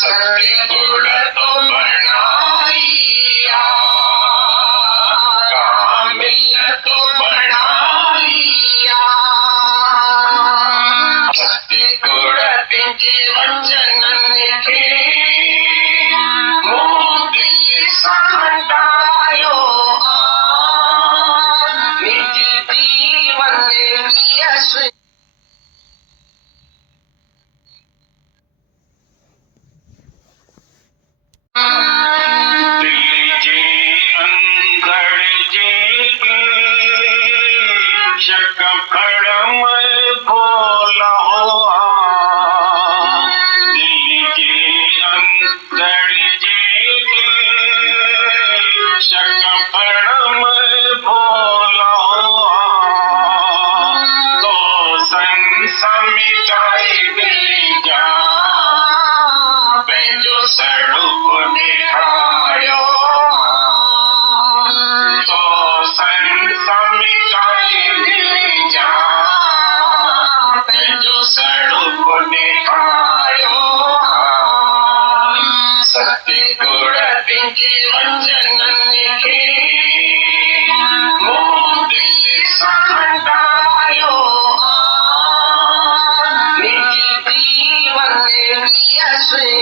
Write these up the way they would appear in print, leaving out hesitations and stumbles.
सतगुण तो बनाइया, कामिल तो बनाइया, सतगुण तिंजे वचन लिखे, मोह दिल सहंडायो निज जीवन यश दिल जे अंदर जे शक फड़म भोला हुआ, दिल जे अंदर जे शक फड़म भोला हुआ, तो संसमिताई दिल जा पंहिंजो स्वरूप ॾेखारियो, तो संसमिताई दिल जा पंहिंजो स्वरूप ॾेखारियो, सतगुण तिंजे वचननि खे मोह दिल सां हटायो, निज जीवन यशस्वी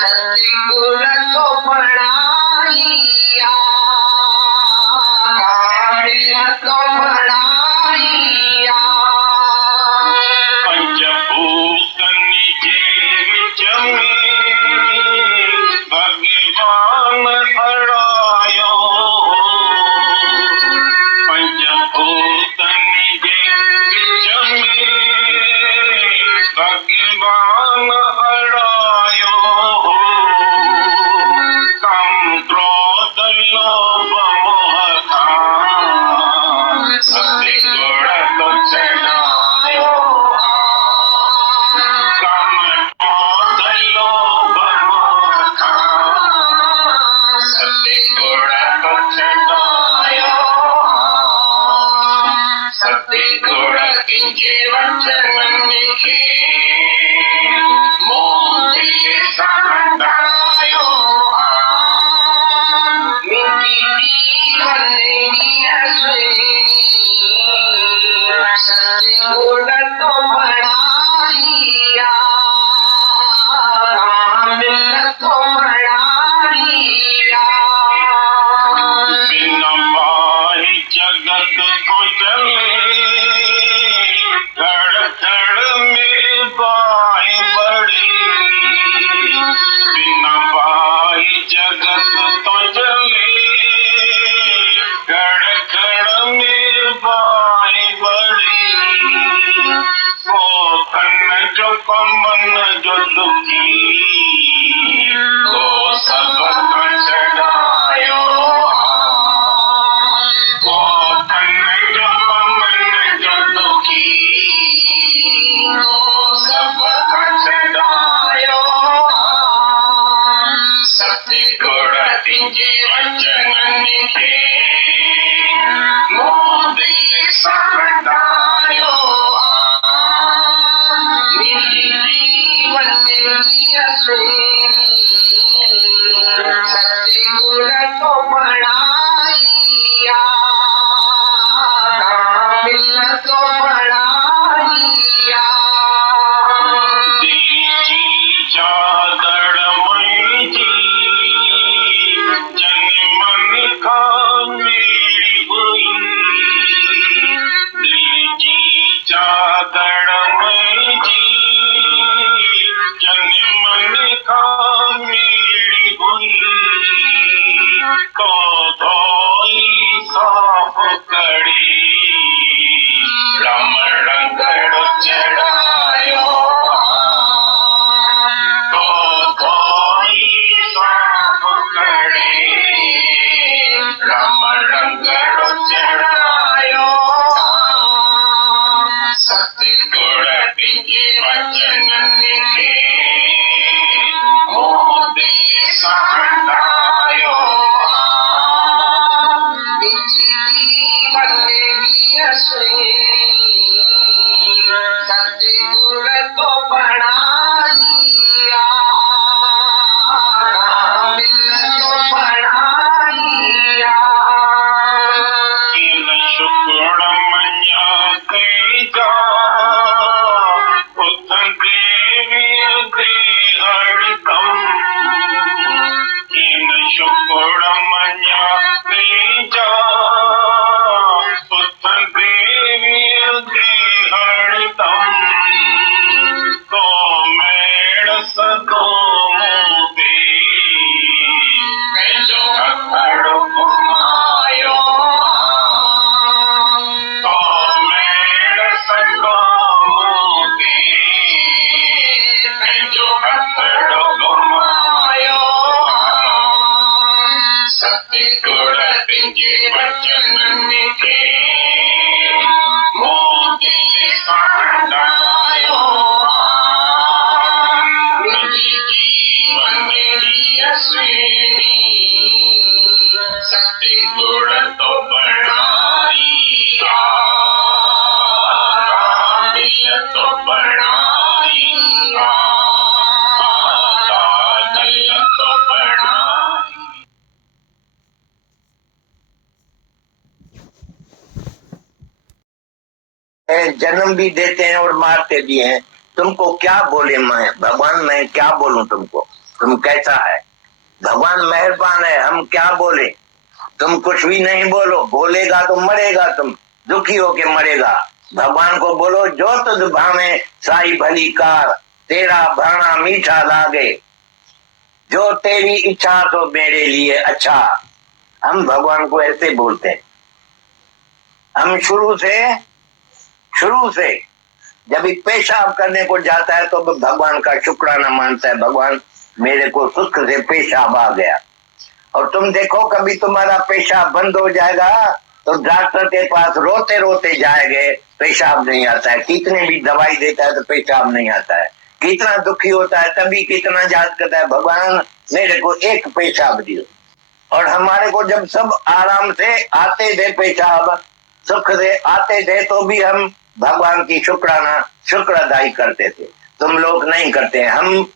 सतगुण तो बढ़ाइया, कामिल तो बढ़ाइया, पंचभूतन जे विच में भगवान अड़ायो, पंचभूतन जे विच में भगवान अड़ायो, काम क्रोध लोभ मोह खां सतगुण तो चढ़ायो, काम क्रोध लोभ मोह खां सतगुण तो चढ़ायो, सतगुण तिंजे वचननि खे मोह दिल सां हटायो, निज जीवन यशस्वी सतगुण तो बढ़ाइया, कामिल तो बढ़ाइया, बिन बाहि जगत को चले, धड़ धड़ में बाहि बड़ी, बिन बाहि जगत तो चले, धड़ धड़ में बाहि बड़ी, को कन जो पमन जो दुखी, तो सब चढ़ायो, को कन जो पमन जो दुखी, तो सब चढ़ायो, सतगुण तिंजे वचननि खे मोह दिल सां हटायो, निज जीवन यशस्वी सतगुण तो बढ़ाइया, कामिल तो बढ़ाइया, दीजी चादर मुंहिंजी जन मन खां मेरी हुई, दिल जी चादर मुंहिंजी जन मन खां मेरी हुई, तो धोई साफ कड़ी राम रंगड़ चढ़ायो, तो धोई साफ कड़ी राम रंगड़ चढ़ायो, सतगुण तिंजे वचननि खे मोह दिल सां हटायो, निज जीवन यशस्वी सतगुर तो बढ़ाइया, दिल तो बढ़ाइया। किन शुक्र मन्या कई जा, उत देवी दे हरदम। किन शुक्र मन्या कई जा, उत देवी दे हरदम। तो मेड़ सदो मोते, जो अखड़ घुमायो। तो मेड़ सदो मोते, जो अखड़ घुमायो। सतगुर तुझे वचन मिठे, मोती सांडायो। निज जीवन की श्रेणी, सतगुर तो बढ़ाइया, दिल तो बढ़ाइया, दिल तो बढ़ाइया। जन्म भी देते हैं और मारते भी हैं। तुमको क्या बोले मैं भगवान, मैं क्या बोलूं तुमको, तुम कैसा है भगवान, मेहरबान है, हम क्या बोले। तुम कुछ भी नहीं बोलो, बोलेगा तो मरेगा, तुम दुखी होके मरेगा। भगवान को बोलो जो तुझ भावे साई भली कार, तेरा भाना मीठा लागे, जो तेरी इच्छा तो मेरे लिए अच्छा। हम भगवान को ऐसे बोलते हैं। हम शुरू से जब भी पेशाब करने को जाता है तो भगवान का शुक्राना मानता है, भगवान मेरे को सुख से पेशाब आ गया। और तुम देखो कभी तुम्हारा पेशाब बंद हो जाएगा तो डॉक्टर के पास रोते रोते जाएंगे, पेशाब नहीं आता है। कितने भी दवाई देता है तो पेशाब नहीं आता है। कितना दुखी होता है, तभी कितना याद करता है, भगवान मेरे को एक पेशाब दियो। और हमारे को जब सब आराम से आते थे पेशाब, सुख से आते थे, तो भी हम भगवान की शुक्र अदाई करते थे। तुम लोग नहीं करते हैं। हम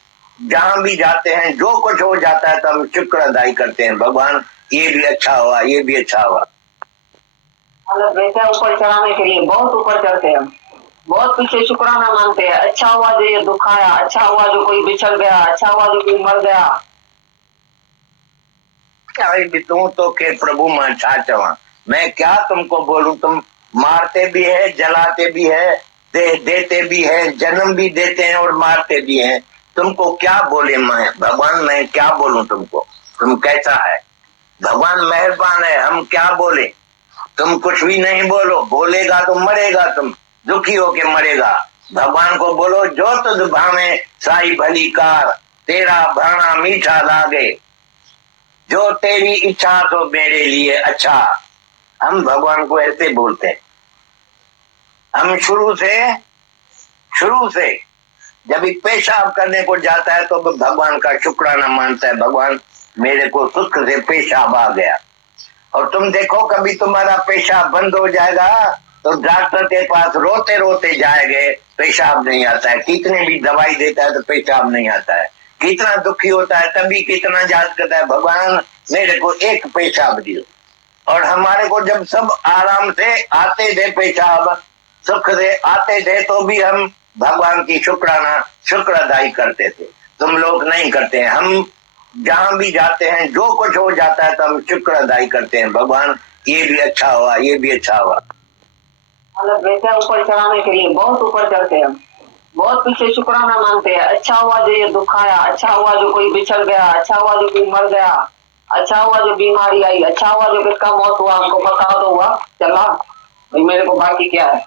जहां भी जाते हैं, जो कुछ हो जाता है तो हम शुक्र अदाई करते हैं, भगवान ये भी अच्छा हुआ, ये भी अच्छा हुआ। वैसे ऊपर चढ़ाने के लिए बहुत ऊपर चढ़ते हैं, बहुत पीछे शुक्राना मानते हैं। अच्छा हुआ जो ये दुख आया, अच्छा हुआ जो कोई बिछड़ गया, अच्छा हुआ जो कोई मर गया। क्या तू तो के प्रभु मैं छा चवा, मैं क्या तुमको बोलूं। तुम मारते भी है, जलाते भी है, देते भी है, जन्म भी देते हैं और मारते भी हैं। तुमको क्या बोले मैं भगवान, मैं क्या बोलूं तुमको, तुम कैसा है भगवान, मेहरबान है, हम क्या बोले। तुम कुछ भी नहीं बोलो, बोलेगा तो मरेगा, तुम दुखी होके मरेगा। भगवान को बोलो जो तुझ भावे साई भली कार, तेरा भाना मीठा लागे, जो तेरी इच्छा तो मेरे लिए अच्छा। हम भगवान को ऐसे बोलते हैं। हम शुरू से जब भी पेशाब करने को जाता है तो भगवान का शुक्राना मानता है, भगवान मेरे को सुख से पेशाब आ गया। और तुम देखो कभी तुम्हारा पेशाब बंद हो जाएगा तो डॉक्टर के पास रोते रोते जाएंगे, पेशाब नहीं आता है। कितने भी दवाई देता है तो पेशाब नहीं आता है। कितना दुखी होता है, तभी कितना याद करता है, भगवान मेरे को एक पेशाब दियो। और हमारे को जब सब आराम से आते थे पेशाब, सुख से आते थे, तो भी हम भगवान की शुक्र अदाई करते थे। तुम लोग नहीं करते हैं। हम जहां भी जाते हैं, जो कुछ हो जाता है तो हम शुक्र अदाई करते हैं, भगवान ये भी अच्छा हुआ, ये भी अच्छा हुआ। वैसे ऊपर चढ़ाने के लिए बहुत ऊपर चढ़ते हैं, बहुत पीछे शुक्राना मानते हैं। अच्छा हुआ जो ये दुख आया, अच्छा हुआ जो कोई बिछड़ गया, अच्छा हुआ जो कोई मर गया, अच्छा हुआ जो बीमारी आई, अच्छा हुआ जो किसका मौत हुआ, हमको पता तो हुआ चला भाई, मेरे को बाकी क्या है।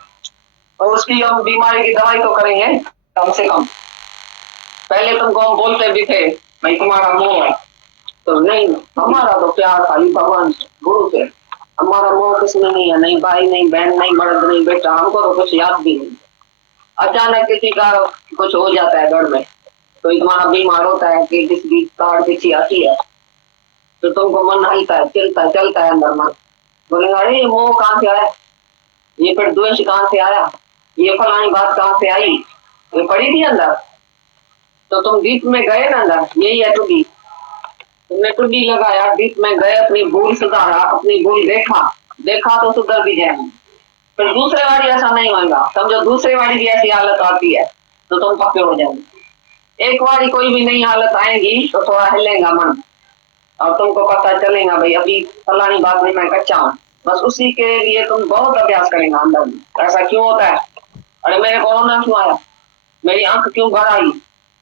और उसकी हम बीमारी की दवाई तो करेंगे कम से कम। पहले तुमको हम बोलते भी थे भाई तुम्हारा मोह है, तो नहीं, हमारा तो प्यार खाली भगवान से, गुरु से। हमारा मोह किसमें नहीं है, नहीं भाई, नहीं बहन, नहीं मर्द, नहीं बेटा, हमको तो कुछ याद भी नहीं। अचानक किसी का कुछ हो जाता है घर में, तो तुम्हारा बीमार होता है कि किसी कार्ड किसी आती है, तो तुमको मन हलता है, चलता है अंदर मन, बोलेगा अरे मोह कहाँ से आया, ये फिर द्वेष कहाँ से आया, ये फलानी बात कहाँ से आई, ये पड़ी थी अंदर, तो तुम डीप में गए ना अंदर, यही है टूडी। तुमने टूडी लगाया, डीप में गए, अपनी भूल सुधारा, अपनी भूल देखा तो सुधर भी जाए। फिर दूसरे बारी ऐसा नहीं होगा, समझो दूसरी बारी भी ऐसी हालत आती है तो तुम पक्के हो जाओगे। एक बारी कोई भी नई हालत आएगी तो थोड़ा हिलेगा मन, और तुमको पता चलेगा भाई अभी फलानी बात में मैं कच्चा हूँ। बस उसी के लिए तुम बहुत अभ्यास करेंगे अंदर में। ऐसा क्यों होता है, अरे मेरे को रोना क्यों आया, मेरी आंख क्यों भर आई,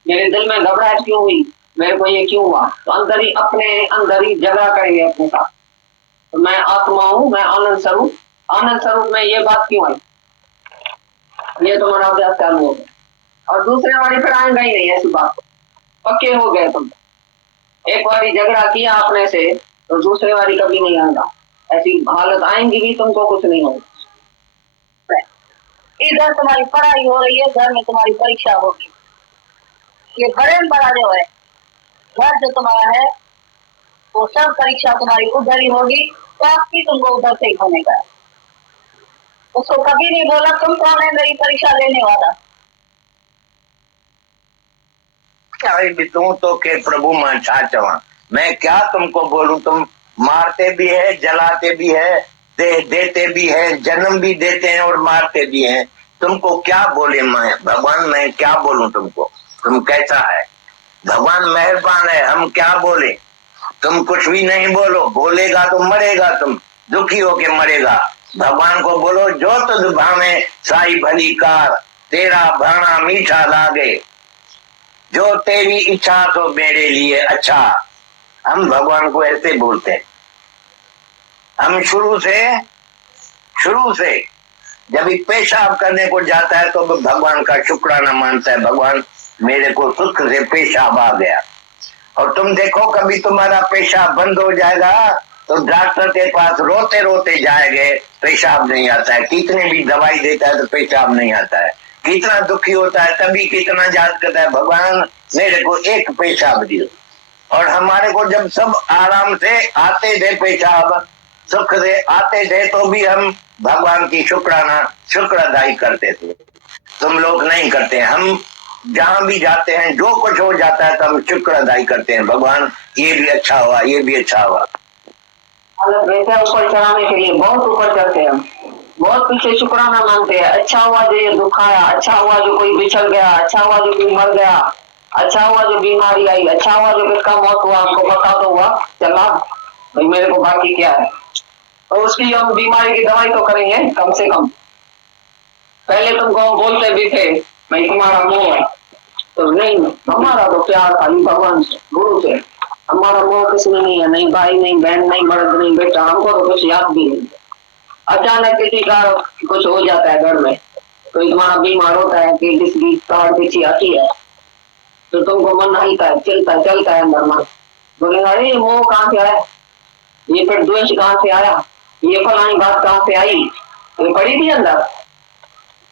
मेरे दिल में घबराहट क्यों हुई, मेरे को ये क्यों हुआ, तो अंदर ही अपने अंदर ही झगड़ा करेंगे अपने साथ। तो मैं आत्मा हूँ, मैं आनंद स्वरूप में ये बात क्यों आई, ये तुम्हारा अभ्यास चालू हो गया। और दूसरे बारी फिर आएगा ही नहीं ऐसी बात, पक्के हो गए तुम। एक बारी झगड़ा किया अपने से तो दूसरे बारी कभी नहीं आएगा, ऐसी हालत आएंगी भी तुमको कुछ नहीं होगा। इधर तुम्हारी पढ़ाई हो रही है, घर में तुम्हारी परीक्षा होगी। ये बड़े में बड़ा जो है घर जो तुम्हारा है वो सब परीक्षा तुम्हारी उधर ही होगी, काफी तुमको उधर से ही होने का। उसको कभी नहीं बोला तुम कौन है मेरी परीक्षा लेने वाला। तू तो के प्रभु मैं छा चवा, मैं क्या तुमको बोलूं, तुम मारते भी है, जलाते भी है, देते भी है, जन्म भी देते हैं और मारते भी हैं। तुमको क्या बोले मैं भगवान, मैं क्या बोलूं तुमको, तुम कैसा है भगवान, मेहरबान है, हम क्या बोले। तुम कुछ भी नहीं बोलो, बोलेगा तो मरेगा, तुम दुखी होके मरेगा। भगवान को बोलो जो तुझ भावे साई भली कार, तेरा भाना मीठा लागे, जो तेरी इच्छा तो मेरे लिए अच्छा। हम भगवान को ऐसे बोलते हैं। हम शुरू से जब पेशाब करने को जाता है तो भगवान का शुक्राना मानता है, भगवान मेरे को सुख से पेशाब आ गया। और तुम देखो कभी तुम्हारा पेशाब बंद हो जाएगा तो डॉक्टर के पास रोते रोते जाएंगे, पेशाब नहीं आता है, कितने भी दवाई देता है तो पेशाब नहीं आता है, कितना दुखी होता है तभी कितना याद करता है भगवान मेरे को एक पेशाब दियो। और हमारे को जब सब आराम से आते थे पेशाब, सुख से आते थे, तो भी हम भगवान की शुक्र अदाई करते थे। तुम लोग नहीं करते हैं। हम जहां भी जाते हैं जो कुछ हो जाता है तो हम शुक्र अदाई करते हैं, भगवान ये भी अच्छा हुआ, ये भी अच्छा हुआ। वैसे ऊपर चढ़ाने के लिए बहुत ऊपर चढ़ते हैं, बहुत पीछे शुक्राना मानते हैं। अच्छा हुआ जो ये दुख आया, अच्छा हुआ जो कोई बिछड़ गया, अच्छा हुआ जो कोई मर गया, अच्छा हुआ जो बीमारी आई, अच्छा हुआ जो किसका मौत हुआ, हमको पता तो हुआ चला भाई मेरे को बाकी क्या है। तो उसकी हम बीमारी की दवाई तो करेंगे कम से कम। पहले तुमको हम बोलते भी थे भाई तुम्हारा मोह है, तो नहीं, हमारा तो प्यार खाली भगवान से, गुरु से, हमारा मोह किसमें नहीं है, नहीं भाई नहीं बहन नहीं मर्द नहीं बेटा, हमको तो कुछ याद भी नहीं। अचानक किसी का कुछ हो जाता है घर में, कोई तुम्हारा बीमार होता है कि किसी कार पीछे आती है तो तुमको मन हिलता है, चलता है अंदर मन, बोले अरे मोह कहाँ से आया, ये फिर द्वेष कहाँ से आया, ये फलानी बात कहाँ से आई, ये पड़ी थी अंदर,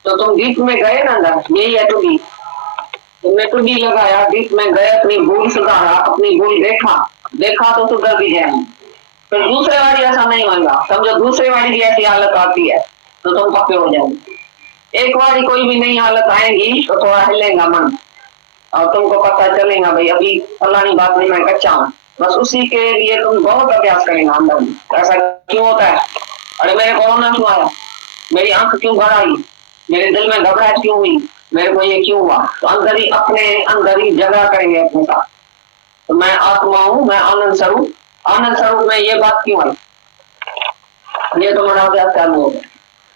तो तुम डीप में गए ना अंदर, यही है टूडी। तुमने टूडी लगाया, डीप में गए, अपनी भूल सुधारा, अपनी भूल देखा तो सुधर भी जाए। फिर दूसरे बारी ऐसा नहीं होगा, समझो दूसरी बारी भी ऐसी हालत आती है तो तुम पक्के हो जाओगे। एक बारी कोई भी नई हालत आएगी तो थोड़ा हिलेगा मन, और तुमको पता चलेगा भाई अभी फलानी बात में मैं कच्चा हूँ। बस उसी के लिए तुम बहुत अभ्यास करेंगे अंदर में। ऐसा क्यों होता है, अरे मेरे को रोना क्यों आया, मेरी आंख क्यों भर आई, मेरे दिल में घबराहट क्यों हुई, मेरे को ये क्यों हुआ, तो अंदर ही अपने अंदर ही झगड़ा करेंगे अपने साथ। तो मैं आत्मा हूँ, मैं आनंद स्वरूप में ये बात क्यों आई, ये तुम्हारा अभ्यास चालू हो गया।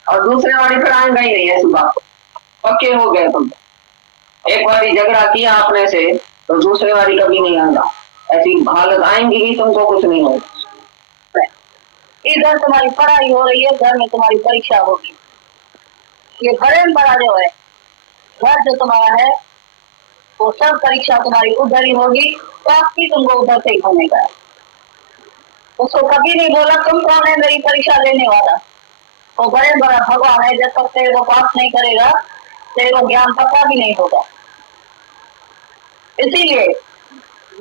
और दूसरे बारी फिर आएगा ही नहीं ऐसी बात, पक्के हो गए तुम। एक बारी झगड़ा किया अपने से तो दूसरे बारी कभी नहीं आएगा, ऐसी हालत आएंगी भी तुमको कुछ नहीं होगा। इधर तुम्हारी पढ़ाई हो रही है, घर में तुम्हारी परीक्षा होगी। ये बड़े में बड़ा जो है घर जो तुम्हारा है वो सब परीक्षा तुम्हारी उधर ही होगी, काफी तुमको उधर से ही होने का। उसको कभी नहीं बोला तुम कौन है मेरी परीक्षा लेने वाला। वो बड़े बड़ा भगवान है, जब तक तेरे को पास नहीं करेगा तेरे को ज्ञान पता भी नहीं होगा। इसीलिए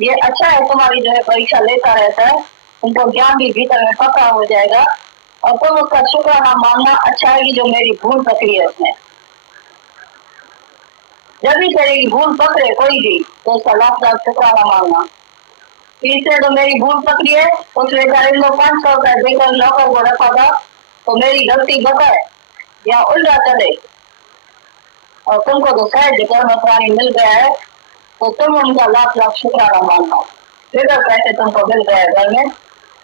ये अच्छा है तुम्हारी जो है परीक्षा लेता रहता है, तुमको ज्ञान भी भीतर में पता हो जाएगा, और तुम उसका शुक्राना मानना अच्छा है कि जो मेरी भूल पकड़ी है उसने, जब भी तेरी भूल पकड़े कोई भी तो उसका लाख लाख शुक्राना मांगना। तीसरे तो मेरी भूल पकड़ी है, उस बेचारे को 500 रुपया देकर नौकर को रखा था, तो मेरी गलती बताए या उल्टा चले और तुमको तो सहज कर्म प्राणी मिल गया है, तो तुम उनका लाख लाख शुक्राना मानना। फिर पैसे तुमको मिल गए घर में,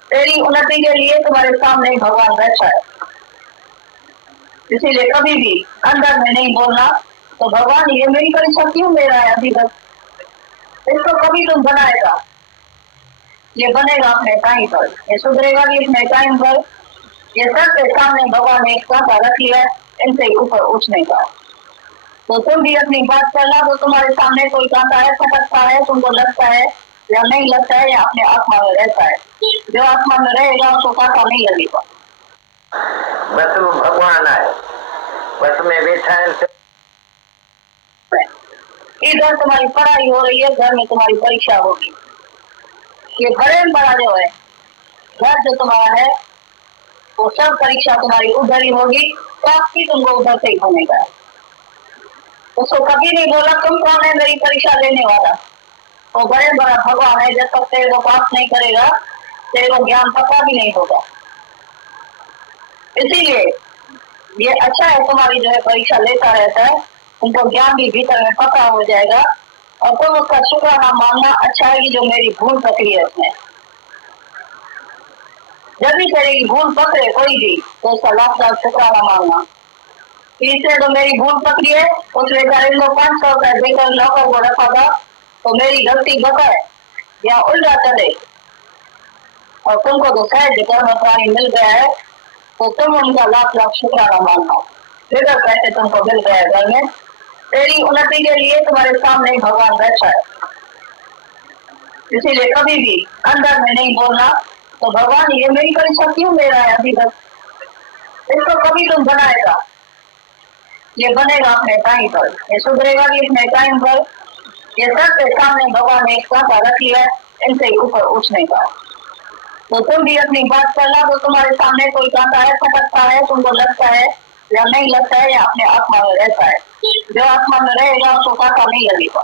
तेरी उन्नति के लिए तुम्हारे सामने भगवान बैठा है। इसीलिए कभी भी अंदर में नहीं बोलना तो भगवान ये मेरी परीक्षा क्यों ले रहा है अभी तक, इसको कभी तुम बनाएगा, ये बनेगा अपने टाइम पर, ये सुधरेगा भी अपने टाइम पर। ये सबके सामने भगवान ने एक कांटा रख लिया है इनसे ऊपर उठने का, तो तुम भी अपनी बात करना। तो तुम्हारे सामने कोई कांटा है, खटकता है, तुमको लगता है या नहीं लगता है, या अपने आत्मा में रहता है। जो आत्मा में रहेगा उसको कांटा नहीं लगेगा। बस वो भगवान आए, बस में बैठा है। इधर तुम्हारी पढ़ाई हो रही है, घर में तुम्हारी परीक्षा होगी। ये बड़े में बड़ा जो है घर जो तुम्हारा है वो सब परीक्षा तुम्हारी उधर ही होगी, काफी तुमको उधर से ही होने का है। उसको कभी नहीं बोला तुम कौन है मेरी परीक्षा लेने वाला, वो बड़े बड़ा भगवान है। जब तक तेरे को पास नहीं करेगा तेरे को ज्ञान पता भी नहीं होगा। इसीलिए ये अच्छा है तुम्हारी जो है परीक्षा लेता रहता है, तुमको ज्ञान भी भीतर में पता हो जाएगा और तुम उसका शुक्राना मानना। अच्छा है कि जो मेरी भूल पकड़ी है उसने, जब भी तेरी भूल पकड़े कोई भी तो उसका लाख लाख शुक्राना मांगना। तीसरे तो मेरी भूल पकड़ी है, उस बेचारे को 500 रुपया देकर नौकर को रखा था, तो मेरी गलती बताए या उल्टा चले और तुमको तो सहज कर्म प्राणी मिल गया है, तो तुम उनका लाख लाख शुक्राना मानना। फिर पैसे तुमको मिल गए घर में, तेरी उन्नति के लिए तुम्हारे सामने भगवान बैठा है। इसीलिए कभी भी अंदर में नहीं बोलना तो भगवान ये मेरी परीक्षा क्यों ले रहा है अभी तक, इसको कभी तुम बनाएगा, ये बनेगा अपने टाइम पर, ये सुधरेगा भी अपने टाइम पर। ये सबके सामने भगवान ने एक कांटा रख लिया है इनसे ऊपर उठने का, तो तुम भी अपनी बात करना। तो तुम्हारे सामने कोई कांटा है, खटकता है, तुमको लगता है या नहीं लगता है, या अपने आत्मा में रहता है। जो आत्मा में रहेगा उसको कांटा नहीं लगेगा।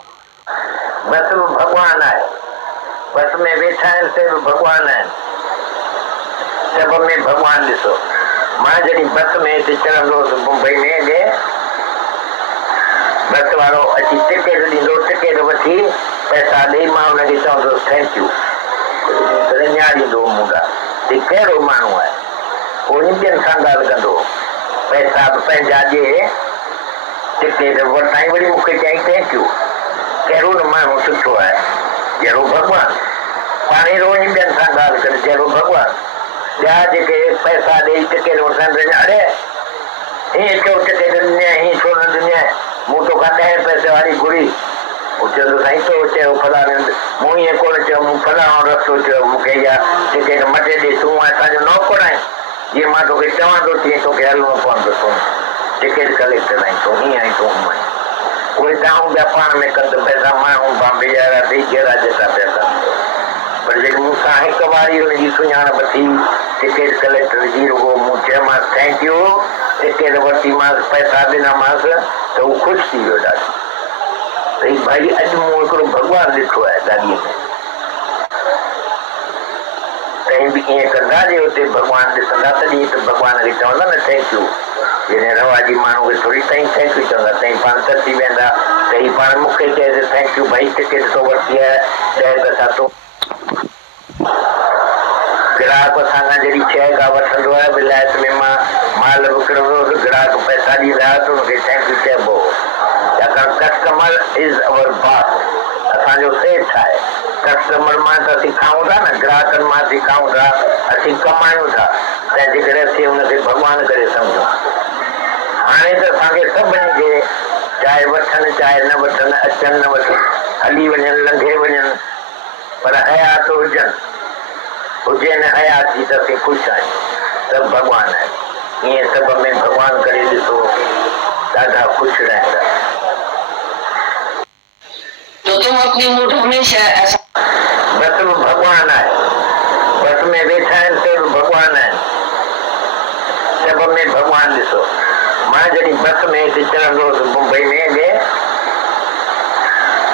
बस वो भगवान आए, बस में बैठा है से भगवान है, सब में भगवान ॾिसो। मां जॾहिं बस में हिते चढ़ंदो हुउसि मुंबई में ॾे, बस वारो अची टिकेट ॾींदो, टिकेट वठी पैसा ॾेई मां हुनखे चवंदुसि थैंक यू, न्यारींदो मूं ॾांहुं कहिड़ो माण्हू आहे। पोइ ॿियनि सां ॻाल्हि कंदो, पैसा बि पंहिंजा ॾिए, टिकेट वठाई, वरी मूंखे चयईं थैंक यू। कहिड़ो न माण्हू सुठो आहे, जहिड़ो भॻवानु। पाण रोज़ ॿियनि सां ॻाल्हि करे जहिड़ो भॻवानु। ॿिया जेके पैसा ॾेई टिकेट वठनि, अड़े हीअं छो टिकेट ॾिने, हीअं छो न ॾिने, मूं तोखां 10 पैसे वारी घुरी। हू चवंदो साईं तो चयो फलाणे, मूं ईअं कोन चयो, मूं फलाणो रस्तो चयो, मूंखे इहा टिकेट मटे ॾे, तूं असांजो नौकर आहीं, जीअं मां तोखे चवां थो तीअं तोखे हलिणो पवंदो, तूं टिकेट कलेक्टर आहीं, तूं हीअं आहीं, तूं हूअं आहीं। उहे दाऊं पिया पाण में कंदो, पैसा माण्हू बॉम्बे जा थी जहिड़ा जेका पिया कनि, पर जेकी मूंखां हिकु वारी हुनजी सुञाणप थी टिकेट कलेक्टर जी, रुगो मूं चयोमांसि थैंक यू, टिकेट वरितीमांसि, पैसा ॾिनामांसि, त हू ख़ुशि थी वियो ॾाढो। भई भाई अॼु मूं हिकिड़ो भॻवानु ॾिठो आहे गाॾीअ में। तव्हीं बि ईअं कंदा जे हुते भॻवानु ॾिसंदा तॾहिं त भॻवान खे चवंदा न थैंक यू। जॾहिं रवाजी माण्हू खे थोरी तई थैंक यू चवंदा, तव्हीं पाण तरसी वेंदा त हीअ पाण मूंखे चए थैंक यू भाई, टिकेट तो वरिती आहे, 10 पैसा तो। ग्राहक असांखां जॾहिं शइ का वठंदो आहे, विलायत में मां माल विकिणंदो हुउसि, ग्राहक पैसा ॾींदा हुआ त हुनखे थैंक यू चइबो हो, छाकाणि कस्टमर इज़ अवर बॉस, असांजो सेठ आहे। कस्टमर मां त असीं खाऊं था न, ग्राहकनि मां असीं खाऊं था, असीं कमायूं था, तंहिंजे करे असीं हुनखे भॻवानु करे सम्झूं। हाणे त असांखे सभिनी खे चाहे वठनि चाहे न वठनि, अचनि न वठनि, हली वञनि लंघे वञनि, पर हयात हुजनि हयात जी त असीं ख़ुशि आहियूं, सभु भॻवानु आहे। ईअं सभ में भॻवानु करे ॾिसो, ॾाढा ख़ुशि रहंदा। तो तुम अपनी मूड हमेशा ऐसा, बस में भगवान है, बस में बैठा है सब भगवान है, सब में भगवान ॾिसो। मां जॾहिं बस में हिते चढ़ंदो हुउसि मुंबई में ॾे,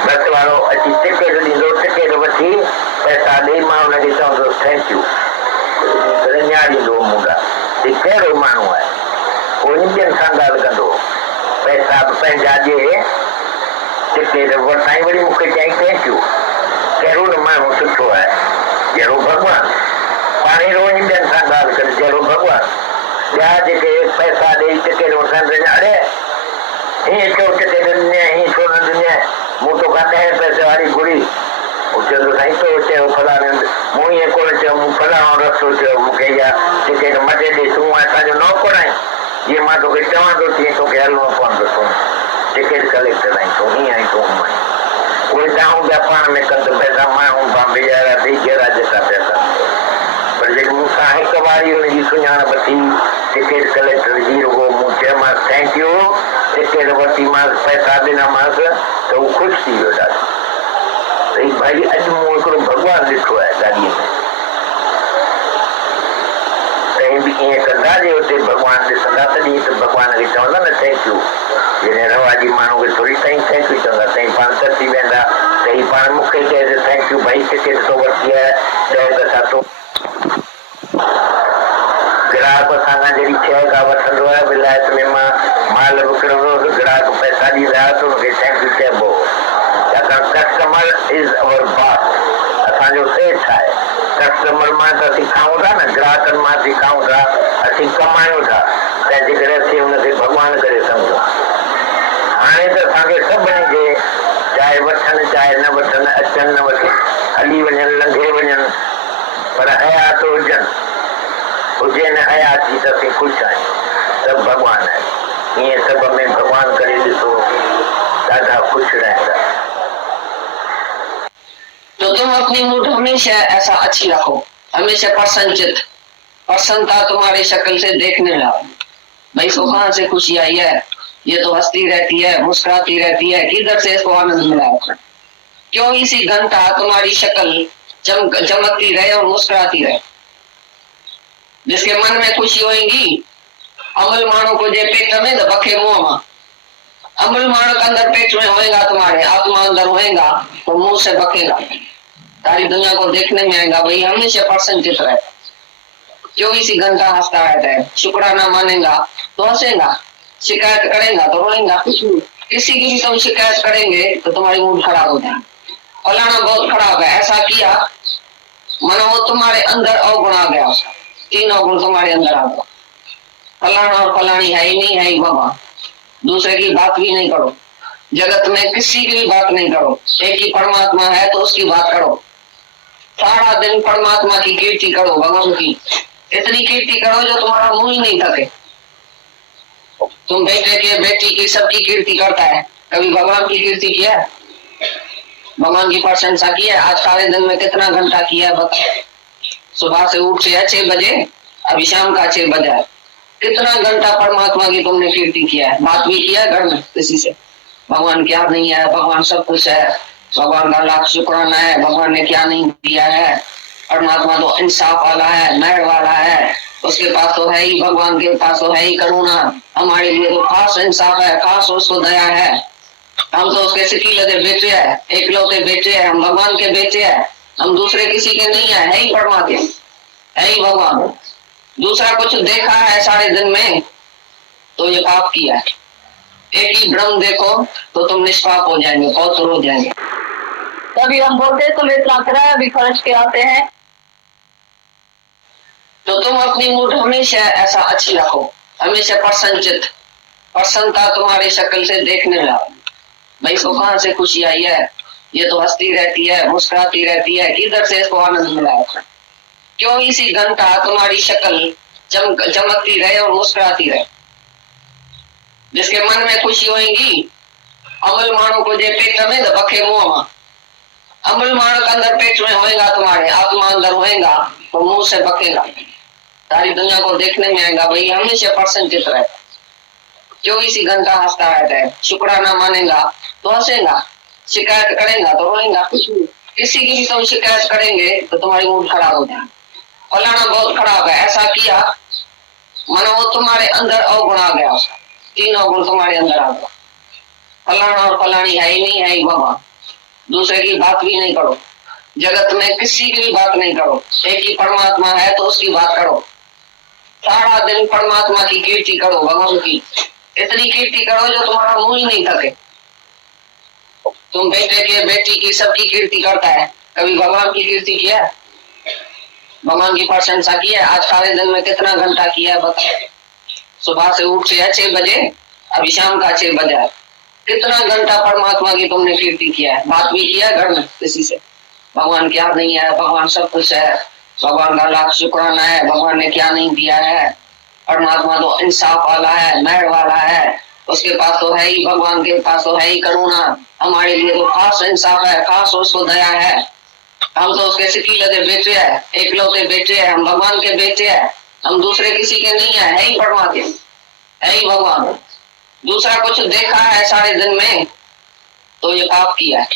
बस वारो अची टिकट ॾींदो, टिकट वठी पैसा ॾेई मां हुनखे चवंदो थैंक यू, न्याणींदो मूंडा ही कहिड़ो माण्हू आहे। पोइ ॿियनि सां ॻाल्हि कंदो, पैसा पंहिंजा ॾे, टिकट वठाई, वरी मूंखे चई थैंक यू। कहिड़ो न माण्हू सुठो आहे, जहिड़ो भॻवानु। पाण ई रोज़ ॿियनि सां ॻाल्हि करे जहिड़ो भॻवानु। ॿिया जेके पैसा ॾेई टिकट वठनि, अड़े हीअं छो टिकट ॾिने, हीअं छो न ॾिने, मूं तोखां 10 पैसे वारी घुरी। चवंदो साईं तो चयो फलाणे हंधि, मूं ईअं कोन चयो, मूं फलाणो रस्तो चयो, मूंखे इहा टिकट मटे ॾे, तूं असांजो नौकर आहीं, जीअं मां तोखे चवां थो तीअं तोखे हलिणो पवंदो। तूं टिकट कलेक्टर आहीं, तूं हीअं आहीं, तूं हूअं आहीं। उहे गाऊं ॿिया पाण में कंदो पैसा, माण्हू बॉम्बे जा थी जहिड़ा जेका पैसा, पर जेके मूंखां हिकु वारी हुनजी सुञाणप थी टिकट कलेक्टर जी, रुगो मूं चयोमांसि थैंक यू, टिकट वरितीमांसि, पैसा ॾिनामांसि, त उहो ख़ुशि थी वियो ॾाढो। भाई अॼु मूं हिकिड़ो भॻवानु ॾिठो आहे गाॾीअ में। कहीं बि ईअं कंदा जे हुते भॻवानु ॾिसंदा तॾहिं त भॻवान खे चवंदा न थैंक यू। जॾहिं रवाजी माण्हू खे थोरी साईं थैंक यू चवंदा, साईं पाण तरसी वेंदा त ही पाण मूंखे चए त थैंक यू भाई, टिकट तो वरिती आहे, 10 पैसा तो। ग्राहक असांखां जहिड़ी शइ का वठंदो आहे, विलायत में मां माल विकिणंदो, ग्राहक पैसा ॾींदा त हुनखे थैंक यू चइबो। छाकाणि कस्टमर इज़ अवर बॉस, असांजो सेठ आहे। कस्टमर मां त असीं खाऊं था न, ग्राहकनि मां असीं खाऊं था, असीं कमायूं था, तंहिंजे करे असीं हुनखे भॻवानु करे सम्झूं। हाणे त असांखे सभिनी खे चाहे वठनि चाहे न वठनि, अचनि न वठनि, हली वञनि लंघे वञनि, पर हयात हुजे न हयात जी त असीं ख़ुशि आहियूं, सभु भॻवानु आहे। ईअं सभ में भॻवानु करे ॾिसो, ॾाढा ख़ुशि रहंदा। तो तुम अपनी मूड हमेशा ऐसा अच्छी रखो, हमेशा प्रसन्नचित्त, प्रसन्नता तुम्हारी शक्ल से देखने लगा। भाई इसको कहाँ से खुशी आई है, ये तो हंसती रहती है, मुस्कुराती रहती है, किधर से इसको आनंद मिला। क्यों इसी घंटा तुम्हारी शक्ल चमकती रहे और मुस्कुराती रहे। जिसके मन में खुशी होगी, अमल मानो को जे पेट में तो बखे मुंह में, अमल मानो के अंदर पेट में होएगा, तुम्हारे आत्मा अंदर होएगा तो मुंह से बकेगा, सारी दुनिया को देखने में आएगा। भाई हमेशा प्रसन्नचित्त रहे। क्यों इसी घंटा हंसता रहता है, शुक्राना मानेगा तो हंसेगा, शिकायत करेगा तो रोएगा। किसी की भी तुम शिकायत करेंगे तो तुम्हारी मूड खराब हो जाएगा, फलाना बहुत खराब है, ऐसा किया, मानो वो तुम्हारे अंदर अवगुण आ गया, 3 अवगुण तुम्हारे अंदर आ गया। फलाना और फलानी है ही नहीं, है ही भगवान। दूसरे की बात भी नहीं करो, जगत में किसी की भी बात नहीं करो, एक ही परमात्मा है तो उसकी बात करो। सारा दिन परमात्मा की कीर्ति करो, भगवान की इतनी कीर्ति करो जो तुम्हारा मुंह ही नहीं थके। तुम बेटे के बेटी की सबकी कीर्ति करता है, कभी भगवान की कीर्ति किया है, भगवान की प्रशंसा की है? आज सारे दिन में कितना घंटा किया है बता। सुबह से उठ से 6 बजे, अभी शाम का 6 बजा है, कितना घंटा परमात्मा की तुमने कीर्ति किया है? बात भी किया है घर में किसी से, भगवान क्या नहीं है, भगवान सब कुछ है, भगवान का लाख शुक्राना है, भगवान ने क्या नहीं दिया है। परमात्मा तो इंसाफ वाला है, मेहर वाला है, उसके पास तो है ही, भगवान के पास तो है ही करुणा। हमारे लिए तो खास इंसाफ है, खास उसको दया है। हम तो उसके सिकी लगे बेटे हैं, एकलौते बेटे हैं, हम भगवान के बेटे हैं, हम दूसरे किसी के नहीं है ही परमात्मा, है ही भगवान। दूसरा कुछ देखा है सारे दिन में तो ये पाप किया है। एक ही ब्रह्म देखो तो तुम निष्पाप हो जाएंगे, बहुत हो जाएंगे। तभी हम बोलते तुम इतना किराया भी खर्च के आते हैं। तो तुम अपनी मूड हमेशा ऐसा अच्छी रखो, हमेशा प्रसन्नचित्त, प्रसन्नता तुम्हारी शक्ल से देखने लगा। भाई इसको कहाँ से खुशी आई है, ये तो हंसती रहती है, मुस्कुराती रहती है, किधर से इसको आनंद मिला। क्यों इसी घंटा तुम्हारी शक्ल चमकती रहे और मुस्कुराती रहे। जिसके मन में खुशी होगी, अमल मानो को जे पेट में तो बखे मुंह में, अमल मानो के अंदर पेट में होएगा, तुम्हारे आत्मा अंदर होएगा तो मुंह से बकेगा, सारी दुनिया को देखने में आएगा। भाई हमेशा प्रसन्नचित्त रहे। क्यों इसी घंटा हंसता रहता है, शुक्राना मानेगा तो हंसेगा, शिकायत करेगा तो रोएगा। किसी की भी तुम शिकायत करेंगे तो तुम्हारी मूड खराब हो जाएगा, फलाना बहुत खराब है, ऐसा किया, मानो वो तुम्हारे अंदर अवगुण आ गया, 3 अवगुण तुम्हारे अंदर आ गया। फलाना और फलानी है ही नहीं, है ही भगवान। दूसरे की बात भी नहीं करो, जगत में किसी की भी बात नहीं करो, एक ही परमात्मा है तो उसकी बात करो। सारा दिन परमात्मा की कीर्ति करो, भगवान की इतनी कीर्ति करो जो तुम्हारा मुंह ही नहीं थके। तुम बेटे की बेटी की सबकी कीर्ति करता है, कभी भगवान की कीर्ति किया है? भगवान की प्रशंसा की है? आज सारे दिन में कितना घंटा किया है बता। सुबह से उठते हैं 6 बजे, अभी शाम का 6 बजा है, कितना घंटा परमात्मा की तुमने कीर्ति किया है? बात भी किया घर में किसी से? भगवान क्या नहीं है, भगवान सब कुछ है, भगवान का लाख शुक्राना है, भगवान ने क्या नहीं दिया है। परमात्मा तो इंसाफ वाला है, मेहर वाला है, उसके पास तो है ही, भगवान के पास तो है ही करुणा। हमारे लिए तो खास इंसाफ है, खास उसको दया है। हम तो उसके सिटी लगे बेटे हैं, एकलौते बेटे हैं, हम भगवान के बेटे हैं, हम दूसरे किसी के नहीं है ही परमात्मा, है ही भगवान। दूसरा कुछ देखा है सारे दिन में तो ये पाप किया है।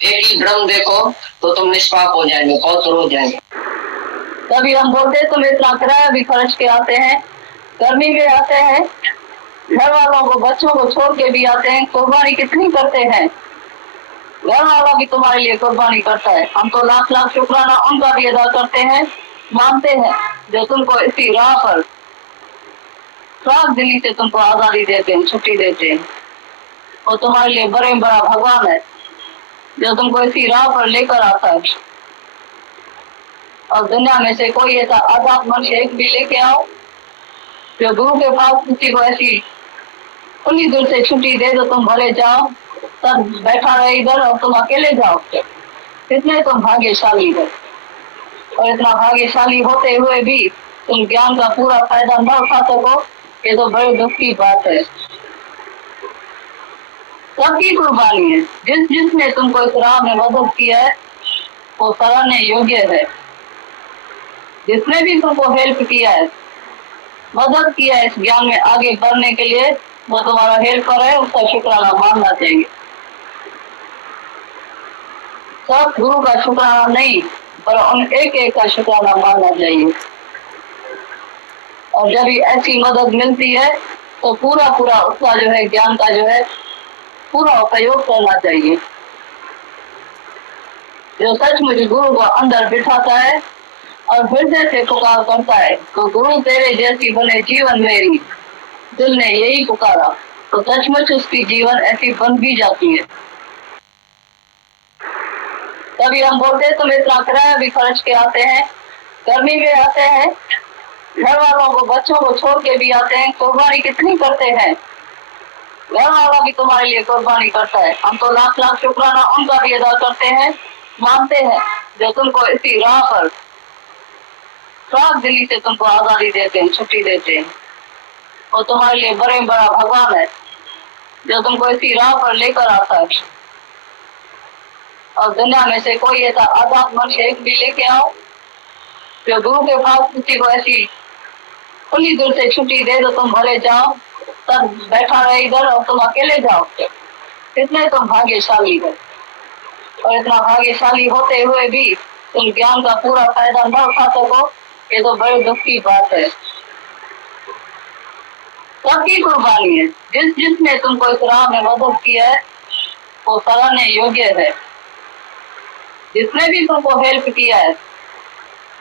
एक ही भ्रम देखो तो तुम निष्पाप हो जाएंगे, बहुत हो जाएंगे। कभी हम बोलते तुम इतना किराया भी खर्च के आते हैं, गर्मी में आते हैं, घर वालों को बच्चों को छोड़ के भी आते हैं, कुर्बानी कितनी करते हैं, घर वाला भी तुम्हारे लिए कुर्बानी करता है। हम तो लाख लाख शुक्राना उनका भी अदा करते हैं, मानते हैं, जो तुमको इसी राह पर साफ दिली से तुमको आजादी देते हैं, छुट्टी देते हैं। और तुम्हारे लिए बड़े बड़ा भगवान है जो तुमको इसी राह पर लेकर आता है। और दुनिया में से कोई ऐसा आजाद मनुष्य एक भी लेके आओ जो गुरु के पास किसी को ऐसी खुली दिल से छुट्टी दे दो, तुम भले जाओ, सब बैठा रहे इधर और तुम अकेले जाओ। कितने तुम भाग्यशाली हो। और इतना भाग्यशाली होते हुए भी तुम ज्ञान का पूरा फायदा न उठा सको, ये तो बड़े दुख की बात है। सबकी कुर्बानी है, जिसने तुमको इस राह में मदद किया है वो सराहने योग्य है। जिसने भी तुमको हेल्प किया है, मदद किया है इस ज्ञान में आगे बढ़ने के लिए, वो तुम्हारा हेल्पर है, उसका शुक्राना मानना चाहिए। सब गुरु का शुक्राना नहीं, पर उन एक एक का शुक्राना मानना चाहिए। और जब भी ऐसी मदद मिलती है तो पूरा पूरा उसका जो है ज्ञान का जो है पूरा उपयोग करना चाहिए। जो सचमुच गुरु को अंदर बिठाता है और हृदय से पुकार करता है तो गुरु तेरे जैसी बने जीवन मेरी, दिल ने यही पुकारा, तो सचमुच उसकी जीवन ऐसी बन भी जाती है। कभी हम बोलते तुम इतना किराया भी खर्च के आते हैं, गर्मी में आते हैं, घर वालों को बच्चों को छोड़ के भी आते हैं, कुर्बानी कितनी करते हैं, घर वाला भी तुम्हारे लिए कुर्बानी करता है। हम तो लाख लाख शुक्राना उनका भी अदा करते हैं, मानते हैं, जो तुमको इसी राह पर साफ दिली से तुमको आजादी देते हैं, छुट्टी देते हैं। और तुम्हारे लिए बड़े बड़ा भगवान है जो तुमको इसी राह पर लेकर आता है। और दुनिया में से कोई ऐसा आजाद मनुष्य एक भी लेके आओ जो गुरु के पास किसी को ऐसी खुली दिल से छुट्टी दे दो, तुम भले जाओ, सब बैठा रहे इधर और तुम अकेले जाओ। कितने तुम भाग्यशाली हो। और इतना भाग्यशाली होते हुए भी तुम ज्ञान का पूरा फायदा न उठा सको, ये तो बड़े दुख की बात है। सबकी कुर्बानी है, जिसने तुमको इस राह में मदद किया है वो सराहने योग्य है। जिसने भी तुमको हेल्प किया है,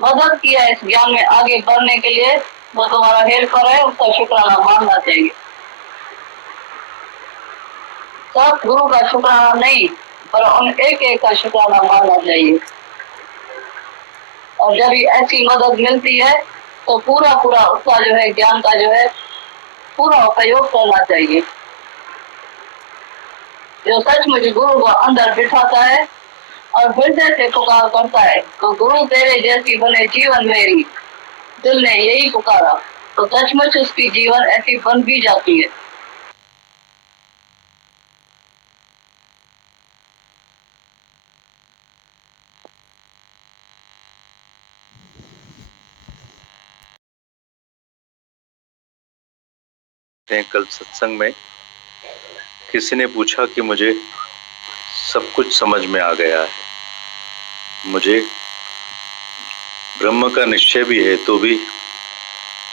मदद किया है इस ज्ञान में आगे बढ़ने के लिए, वो तुम्हारा हेल्पर है, उसका शुक्राना मानना चाहिए। सब गुरु का शुक्राना नहीं, पर उन एक एक का शुक्राना मानना चाहिए। और जब भी ऐसी मदद मिलती है तो पूरा पूरा उसका जो है ज्ञान का जो है पूरा उपयोग करना चाहिए। जो सचमुच गुरु को अंदर बिठाता है और हृदय से पुकार करता है तो गुरु तेरे जैसी बने जीवन मेरी, दिल ने यही पुकारा, तो सचमुच उसकी जीवन ऐसी बन भी जाती है। कल सत्संग में किसी ने पूछा कि मुझे सब कुछ समझ में आ गया है, मुझे ब्रह्म का निश्चय भी है तो भी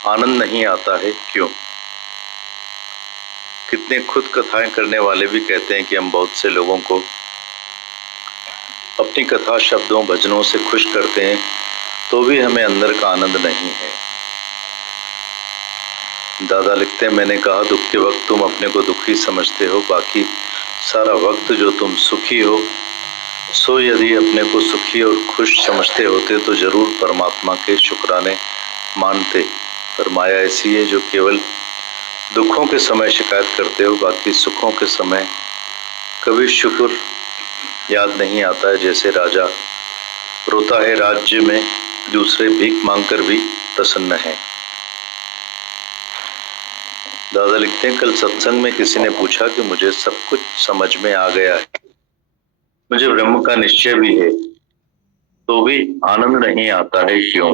आनंद नहीं आता है, क्यों? कितने खुद कथाएं करने वाले भी कहते हैं कि हम बहुत से लोगों को अपनी कथा शब्दों भजनों से खुश करते हैं तो भी हमें अंदर का आनंद नहीं है। दादा लिखते हैं, मैंने कहा दुख के वक्त तुम अपने को दुखी समझते हो, बाकी सारा वक्त जो तुम सुखी हो, सो यदि अपने को सुखी और खुश समझते होते तो जरूर परमात्मा के शुक्राने मानते। पर माया ऐसी है जो केवल दुखों के समय शिकायत करते हो, बाकी सुखों के समय कभी शुक्र याद नहीं आता है। जैसे राजा रोता है राज्य में, दूसरे भीख मांगकर भी प्रसन्न है। दादा लिखते हैं, कल सत्संग में किसी ने पूछा कि मुझे सब कुछ समझ में आ गया है, मुझे ब्रह्म का निश्चय भी है, तो भी आनंद नहीं आता है, क्यों?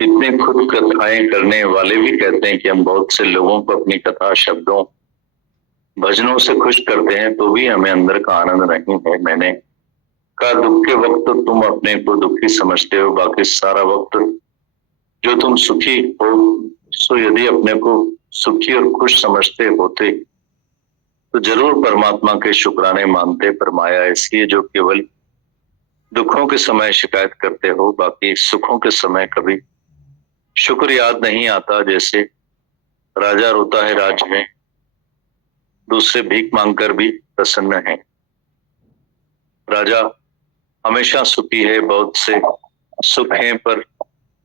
इतने खुद कथाएं करने वाले भी कहते हैं कि हम बहुत से लोगों को अपनी कथा शब्दों भजनों से खुश करते हैं तो भी हमें अंदर का आनंद नहीं है। मैंने कहा दुख के वक्त तो तुम अपने को दुखी समझते हो, बाकी सारा वक्त जो तुम सुखी हो, सो यदि अपने को सुखी और खुश समझते होते तो जरूर परमात्मा के शुक्राने मानते। पर माया ऐसी है जो केवल दुखों के समय शिकायत करते हो, बाकी सुखों के समय कभी शुक्र याद नहीं आता। जैसे राजा रोता है राज्य में, दूसरे भीख मांगकर भी प्रसन्न है। राजा हमेशा सुखी है, बहुत से सुख हैं, पर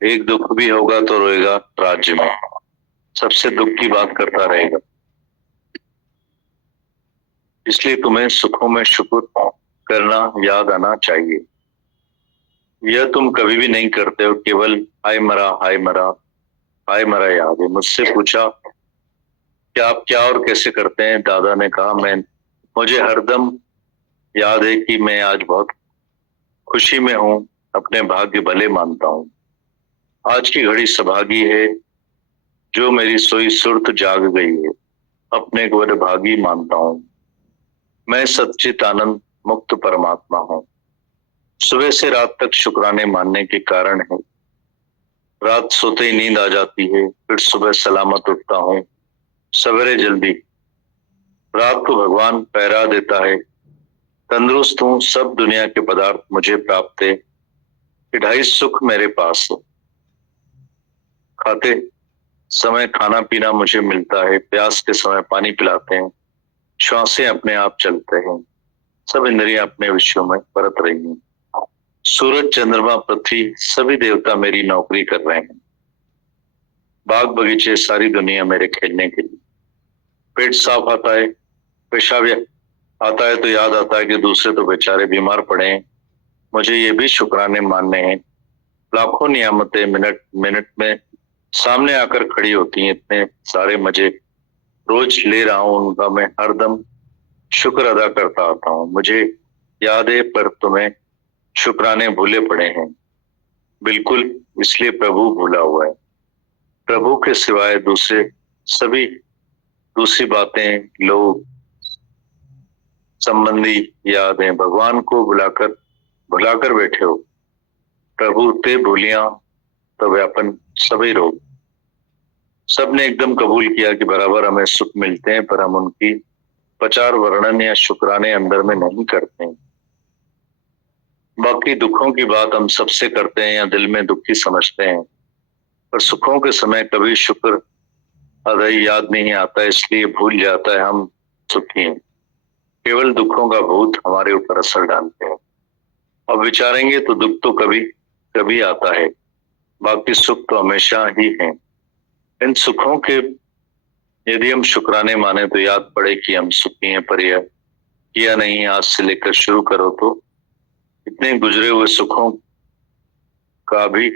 एक दुख भी होगा तो रोएगा, राज्य में सबसे दुख की बात करता रहेगा। इसलिए तुम्हें सुखों में शुक्र करना याद आना चाहिए। यह तुम कभी भी नहीं करते हो, केवल हाय मरा हाय मरा हाय मरा याद है। मुझसे पूछा कि आप क्या और कैसे करते हैं? दादा ने कहा, मुझे हरदम याद है कि मैं आज बहुत खुशी में हूं, अपने भाग्य भले मानता हूं। आज की घड़ी सौभागी है जो मेरी सोई सुर्त जाग गई है, अपने को भागी मानता हूं। मैं सच्चित आनंद मुक्त परमात्मा हूं। सुबह से रात तक शुक्राने मानने के कारण है। रात सोते ही नींद आ जाती है, फिर सुबह सलामत उठता हूं सवेरे जल्दी। रात को भगवान पहरा देता है, तंदुरुस्त हूं, सब दुनिया के पदार्थ मुझे प्राप्त है, ढाई सुख मेरे पास है। खाते समय खाना पीना मुझे मिलता है, प्यास के समय पानी पिलाते हैं, श्वासें अपने आप चलते हैं, सब इंद्रियां अपने विषयों में परत रही हैं। सूरज चंद्रमा पृथ्वी सभी देवता मेरी नौकरी कर रहे हैं। बाग बगीचे सारी दुनिया मेरे खेलने के लिए। पेट साफ आता है, पेशाब आता है तो याद आता है कि दूसरे तो बेचारे बीमार पड़े हैं, मुझे ये भी शुक्राने मानने हैं। लाखों नियामतें मिनट मिनट में सामने आकर खड़ी होती हैं, इतने सारे मजे रोज ले रहा हूं, उनका मैं हरदम शुक्र अदा करता आता हूं। मुझे याद है पर तुम्हें शुक्राने भूले पड़े हैं। बिल्कुल, इसलिए प्रभु भूला हुआ है। प्रभु के सिवाय दूसरी बातें, लोग, संबंधी याद है, भगवान को भुलाकर बैठे हो। प्रभु ते भूलिया तो व्यापन सभी रोग। सबने एकदम कबूल किया कि बराबर हमें सुख मिलते हैं, पर हम उनकी पचार वर्णन या शुक्राने अंदर में नहीं करते हैं। बाकी दुखों की बात हम सबसे करते हैं या दिल में दुखी समझते हैं, पर सुखों के समय कभी शुक्र अदय याद नहीं आता, इसलिए भूल जाता है हम सुखी हैं। केवल दुखों का भूत हमारे ऊपर असर डालते हैं। अब विचारेंगे तो दुख तो कभी कभी आता है, बाकी सुख तो हमेशा ही है। इन सुखों के यदि हम शुक्राने माने तो याद पड़े कि हम सुखी हैं, पर यह किया नहीं। आज से लेकर शुरू करो तो इतने गुजरे हुए सुखों का भी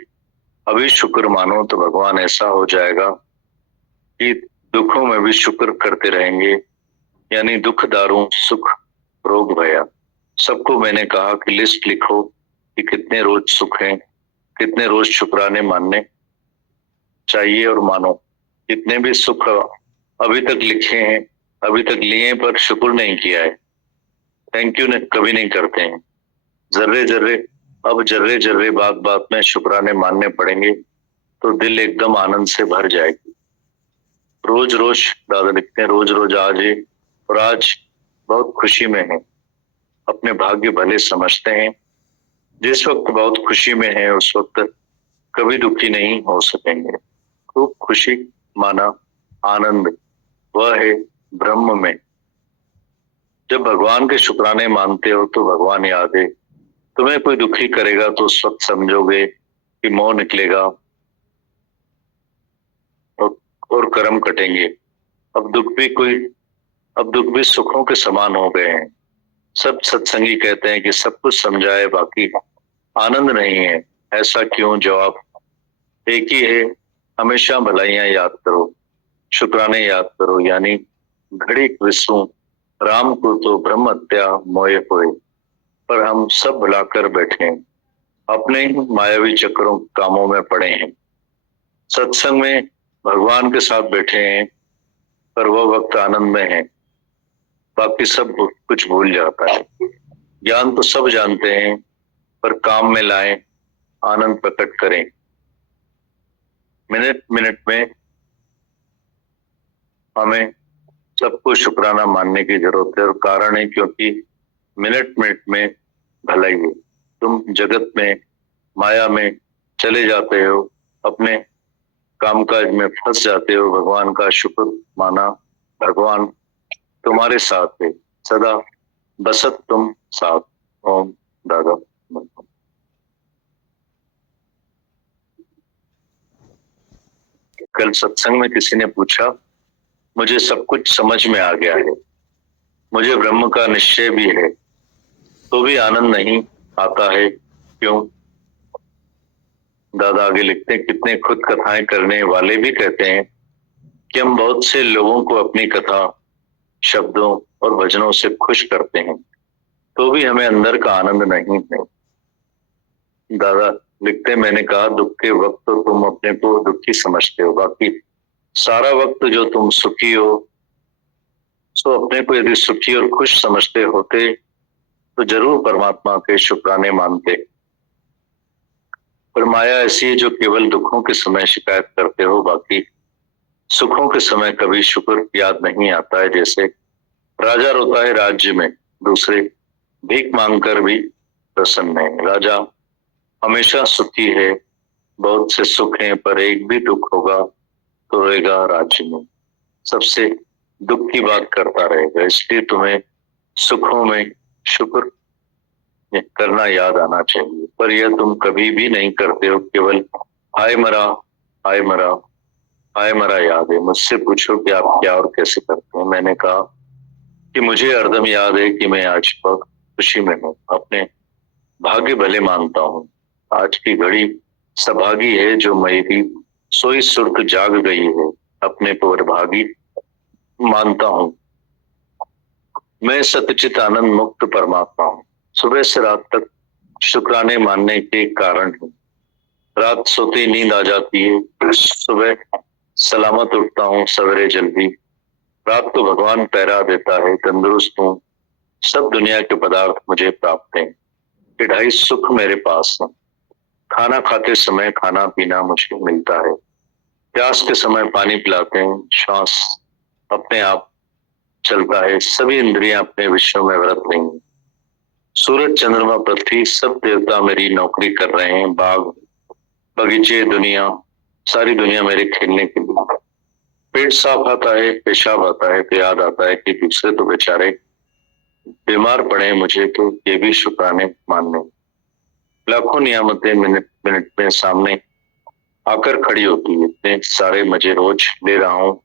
अभी शुक्र मानो, तो भगवान ऐसा हो जाएगा कि दुखों में भी शुक्र करते रहेंगे। यानी दुख दारू सुख रोग भया। सबको मैंने कहा कि लिस्ट लिखो कि कितने रोज सुख हैं, कितने रोज शुक्राने मानने चाहिए और मानो। जितने भी सुख अभी तक लिखे हैं, अभी तक लिए पर शुक्र नहीं किया है, थैंक यू कभी नहीं करते हैं। जर्रे जर्रे बात में शुक्राने मानने पड़ेंगे तो दिल एकदम आनंद से भर जाएगी। रोज रोज दादा लिखते हैं, रोज रोज आज है और आज बहुत खुशी में है। अपने भाग्य भले समझते हैं। जिस वक्त बहुत खुशी में है उस वक्त कभी दुखी नहीं हो सकेंगे। खूब खुशी माना आनंद वह है ब्रह्म में। जब भगवान के शुक्राने मानते हो तो भगवान याद है। तुम्हें कोई दुखी करेगा तो उस वक्त समझोगे कि मोह निकलेगा और कर्म कटेंगे। अब दुख भी सुखों के समान हो गए हैं। सब सत्संगी कहते हैं कि सब कुछ समझाए बाकी आनंद नहीं है। ऐसा क्यों? जवाब एक ही है, हमेशा भलाइयां याद करो, शुक्राने याद करो। यानी घड़ी विष्णु राम को तो ब्रह्म हत्या मोए होए, पर हम सब भुलाकर बैठे हैं, अपने मायावी चक्रों कामों में पड़े हैं। सत्संग में भगवान के साथ बैठे हैं पर वह वक्त आनंद में है, बाकी सब कुछ भूल जाता है। ज्ञान तो सब जानते हैं पर काम में लाएं, आनंद प्रकट करें। मिनट मिनट में हमें सबको शुक्राना मानने की जरूरत है और कारण है क्योंकि मिनट मिनट में भलाई है। तुम जगत में माया में चले जाते हो, अपने कामकाज में फंस जाते हो। भगवान का शुक्र माना, भगवान तुम्हारे साथ है, सदा बसत तुम साथ। ओम दादा। कल सत्संग में किसी ने पूछा, मुझे सब कुछ समझ में आ गया है, मुझे ब्रह्म का निश्चय भी है, तो भी आनंद नहीं आता है, क्यों? दादा आगे लिखते हैं, कितने खुद कथाएं करने वाले भी कहते हैं कि हम बहुत से लोगों को अपनी कथा शब्दों और भजनों से खुश करते हैं, तो भी हमें अंदर का आनंद नहीं है। दादा लिखते हैं, मैंने कहा दुख के वक्त तो तुम अपने को दुखी समझते हो, बाकी सारा वक्त जो तुम सुखी हो, सो अपने को यदि सुखी और खुश समझते होते तो जरूर परमात्मा के शुक्राने मानते। पर माया ऐसी है जो केवल दुखों के समय शिकायत करते हो, बाकी सुखों के समय कभी शुक्र याद नहीं आता है। जैसे राजा रोता है राज्य में, दूसरे भीख मांगकर भी प्रसन्न है। राजा हमेशा सुखी है, बहुत से सुख हैं, पर एक भी दुख होगा तो रहेगा राज्य में, सबसे दुख की बात करता रहेगा। इसलिए तुम्हें सुखों में शुक्र करना याद आना चाहिए, पर यह तुम कभी भी नहीं करते हो। केवल हाय मरा हाय मरा हाय मरा याद है। मुझसे पूछो कि आप क्या और कैसे करते हैं। मैंने कहा कि मुझे हरदम याद है कि मैं आज बहुत खुशी में हूँ, अपने भाग्य भले मानता हूँ। आज की घड़ी सभागी है जो मेरी सोई सुर्त जाग गई है, अपने को वरभागी मानता हूँ। मैं सतचित आनंद मुक्त परमात्मा हूँ। सुबह से रात तक शुक्राने मानने के कारण हूँ। रात सोते नींद आ जाती है, सुबह सलामत उठता हूँ सवेरे जल्दी। रात को भगवान पहरा देता है, तंदुरुस्त हूँ। सब दुनिया के पदार्थ मुझे प्राप्त हैं, ढाई सुख मेरे पास है। खाना खाते समय खाना पीना मुझे मिलता है, प्यास के समय पानी पिलाते हैं, श्वास अपने आप चलता है, सभी इंद्रियां अपने विषयों में व्रत रही हैं। सूरज चंद्रमा पृथ्वी सब देवता मेरी नौकरी कर रहे हैं। बाग बगीचे दुनिया, सारी दुनिया मेरे खेलने के लिए। पेट साफ आता है, पेशाब आता है तो याद आता है कि दूसरे तो बेचारे बीमार पड़े, मुझे तो ये भी शुक्राने मानने। लाखों नियामतें मिनट मिनट में सामने आकर खड़ी होती है, इतने सारे मजे रोज ले रहा हूँ,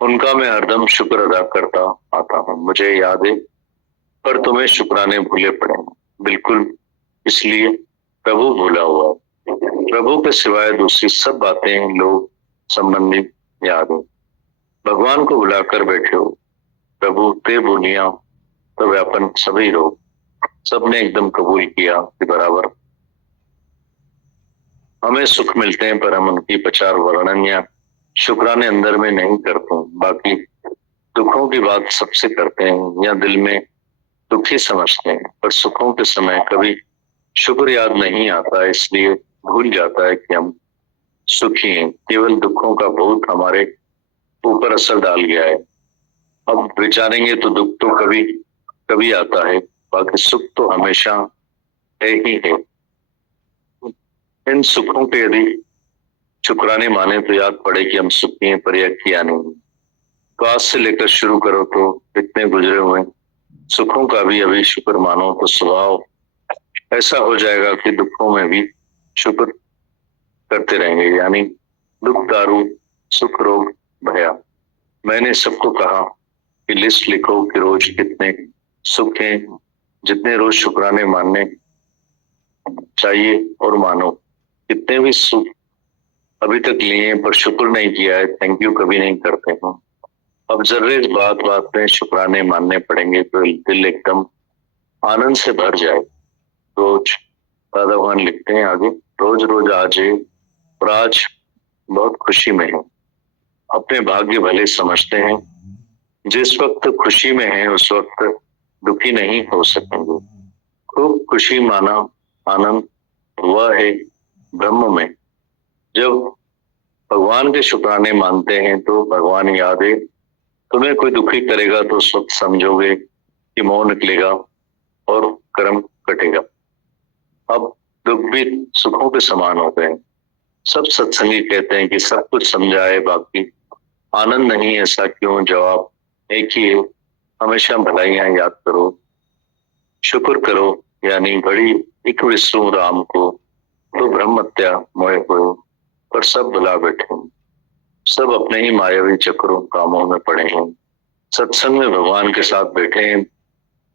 उनका मैं हरदम शुक्र अदा करता आता हूँ। मुझे याद है पर तुम्हें शुक्राने भूले पड़े हैं, बिल्कुल इसलिए प्रभु भूला हुआ। प्रभु के सिवाय दूसरी सब बातें लोग संबंधी याद है। भगवान को बुलाकर बैठे हो, प्रभु ते भूलिया तो व्यापन सभी लोग, सबने एकदम कबूल किया कि बराबर हमें सुख मिलते हैं, पर हम उनकी प्रचार वर्णन या शुक्राने अंदर में नहीं करते। बाकी दुखों की बात सबसे करते हैं या दिल में दुखी समझते हैं, पर सुखों के समय कभी शुक्र याद नहीं आता, इसलिए भूल जाता है कि हम सुखी हैं। केवल दुखों का भूत हमारे ऊपर असर डाल गया है। अब विचारेंगे तो दुख तो कभी कभी आता है, बाकी सुख तो हमेशा है ही है। इन सुखों के यदि शुक्राने माने तो याद पड़े कि हम सुखी हैं, पर यह किया नहीं। तो आज से लेकर शुरू करो तो इतने गुजरे हुए सुखों का भी अभी शुक्र मानो तो स्वभाव ऐसा हो जाएगा कि दुखों में भी शुक्र करते रहेंगे। यानी दुख दारू सुख रोग भया। मैंने सबको कहा कि लिस्ट लिखो कि रोज कितने सुख हैं, जितने रोज शुक्राने मानने चाहिए और मानो। कितने भी सुख अभी तक लिए पर शुक्र नहीं किया है, थैंक यू कभी नहीं करते हो। अब जर्रे बात बात में शुक्राने मानने पड़ेंगे तो दिल एकदम आनंद से भर जाए। रोज दादा भगवान लिखते हैं आगे, रोज रोज आज है और आज बहुत खुशी में है। अपने भाग्य भले समझते हैं, जिस वक्त खुशी में है उस वक्त दुखी नहीं हो सकेंगे। खूब खुशी माना आनंद वह है ब्रह्म में। जब भगवान के शुक्राने मानते हैं तो भगवान याद है। तुम्हें कोई दुखी करेगा तो उस वक्त समझोगे कि मोह निकलेगा और कर्म कटेगा। अब दुख भी सुखों के समान होते हैं। सब सत्संगी कहते हैं कि सब कुछ समझाए बाकी आनंद नहीं, ऐसा क्यों? जवाब एक ही है, हमेशा भलाइयां याद करो, शुक्र करो। यानी घड़ी एक विष्णु राम को तो ब्रह्म हत्या मोह हो, पर सब भुला बैठे, सब अपने ही मायावी चक्रों कामों में पड़े हैं। सत्संग में भगवान के साथ बैठे हैं,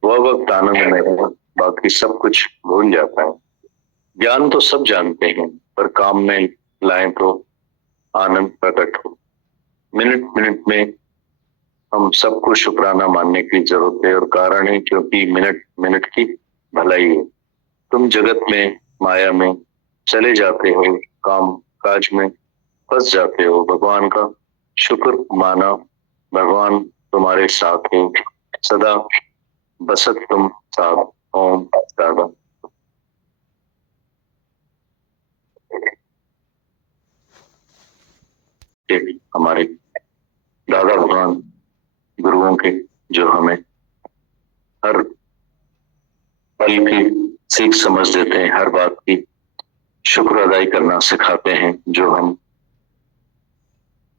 वह वक्त आनंद में है, बाकी सब कुछ भूल जाता है। ज्ञान तो सब जानते हैं, पर काम में लाएं तो आनंद प्रकट हो। मिनट मिनट में हम सबको शुक्राना मानने की जरूरत है और कारण है क्योंकि मिनट मिनट की भलाई है। तुम जगत में माया में चले जाते हो, काम काज में फंस जाते हो, भगवान का शुक्र माना, भगवान तुम्हारे साथ है, सदा बसत तुम साथ। ओम दादा। हमारे दादा भगवान गुरुओं के जो हमें हर पल की सीख समझ देते हैं, हर बात की शुक्र अदाई करना सिखाते हैं। जो हम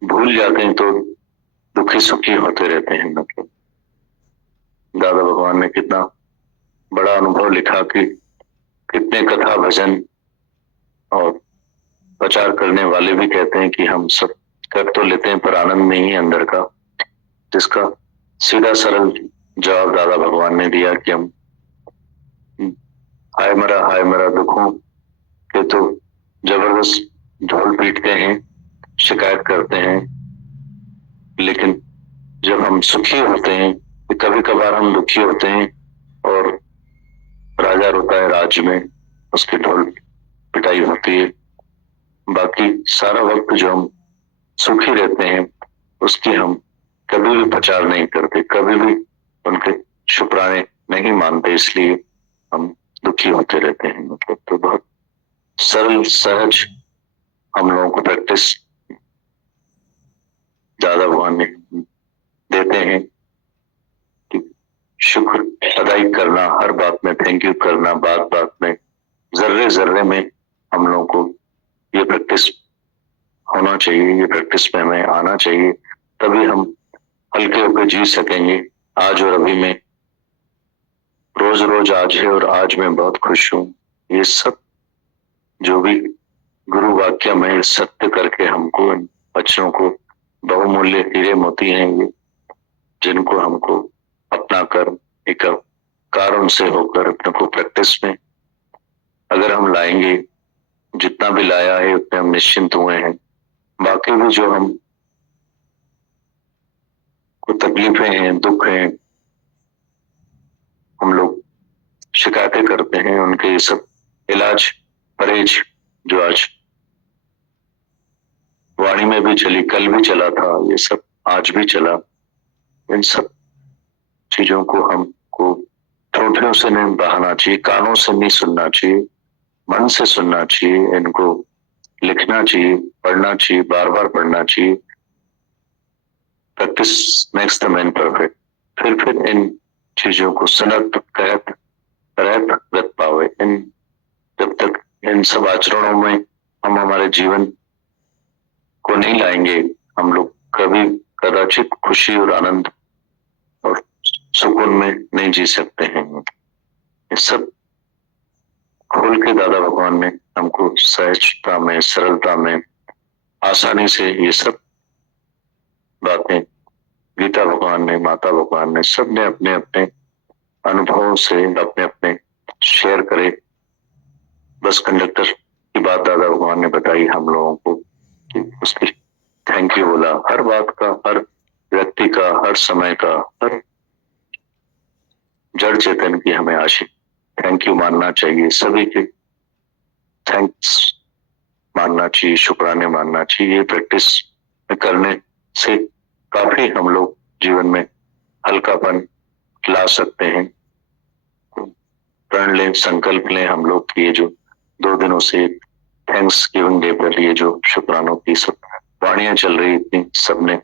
भूल जाते हैं तो दुखी सुखी होते रहते हैं। मतलब दादा भगवान ने कितना बड़ा अनुभव लिखा कि कितने कथा भजन और प्रचार करने वाले भी कहते हैं कि हम सब कर तो लेते हैं पर आनंद नहीं है अंदर का। जिसका सीधा सरल जवाब दादा भगवान ने दिया कि हम हाय मरा दुखों के तो जबरदस्त ढोल पीटते हैं, शिकायत करते हैं, लेकिन जब हम सुखी होते हैं, कभी कभार हम दुखी होते हैं और राजा रोता है राज्य में, उसकी ढोल पिटाई होती है। बाकी सारा वक्त जो हम सुखी रहते हैं उसकी हम कभी भी प्रचार नहीं करते, कभी भी उनके शुक्राने नहीं मानते, इसलिए हम दुखी होते रहते हैं। मतलब तो बहुत सरल सहज हम लोगों को प्रैक्टिस दादा भगवान ने देते हैं कि शुक्र अदाई करना, हर बात में थैंक यू करना, बात बात में जर्रे जर्रे में हम लोगों को ये प्रैक्टिस होना चाहिए, ये प्रैक्टिस में हमें आना चाहिए, तभी हम हल्के होकर जी सकेंगे। आज और अभी में रोज रोज आज है और आज मैं बहुत खुश हूँ, ये सब जो भी गुरु वाक्य में सत्य करके हमको इन बच्चों को बहुमूल्य हीरे मोती हैं ये, जिनको हमको अपना कर एक कारण से होकर अपने को प्रैक्टिस में अगर हम लाएंगे, जितना भी लाया है उतने हम निश्चिंत हुए हैं। बाकी भी जो हम को तकलीफें हैं, दुख हैं, हम लोग शिकायतें करते हैं, उनके ये सब इलाज परहेज जो आज वाणी में भी चली, कल भी चला था, ये सब आज भी चला, इन सब चीजों को हमको ठोठियों से नहीं बहाना चाहिए, कानों से नहीं सुनना चाहिए, मन से सुनना चाहिए, इनको लिखना चाहिए, पढ़ना चाहिए, बार बार पढ़ना चाहिए। Practice makes the man perfect. फिर इन चीजों को सनत कहत प्रगत पावे। इन जब तक इन सब आचरणों में हम हमारे जीवन को नहीं लाएंगे, हम लोग कभी कदाचित खुशी और आनंद और सुकून में नहीं जी सकते हैं। ये सब खोल के दादा भगवान ने हमको सहजता में, सरलता में, आसानी से ये सब बातें गीता भगवान ने, माता भगवान ने, सब ने अपने अपने अनुभवों से अपने अपने शेयर करे। बस कंडक्टर की बात दादा भगवान ने बताई हम लोगों को कि उसकी थैंक यू बोला। हर बात का, हर व्यक्ति का, हर समय का, हर जड़ चेतन की हमें आशिक थैंक यू मानना चाहिए। सभी के थैंक्स मानना चाहिए, शुक्राने मानना चाहिए। ये प्रैक्टिस करने से काफी हम लोग जीवन में हल्कापन ला सकते हैं। प्रण लें, संकल्प लें हम लोग कि ये जो 2 दिनों से थैंक्स गिविंग डे पर ये जो शुक्रानों की सब वाणियां चल रही, इतनी सबने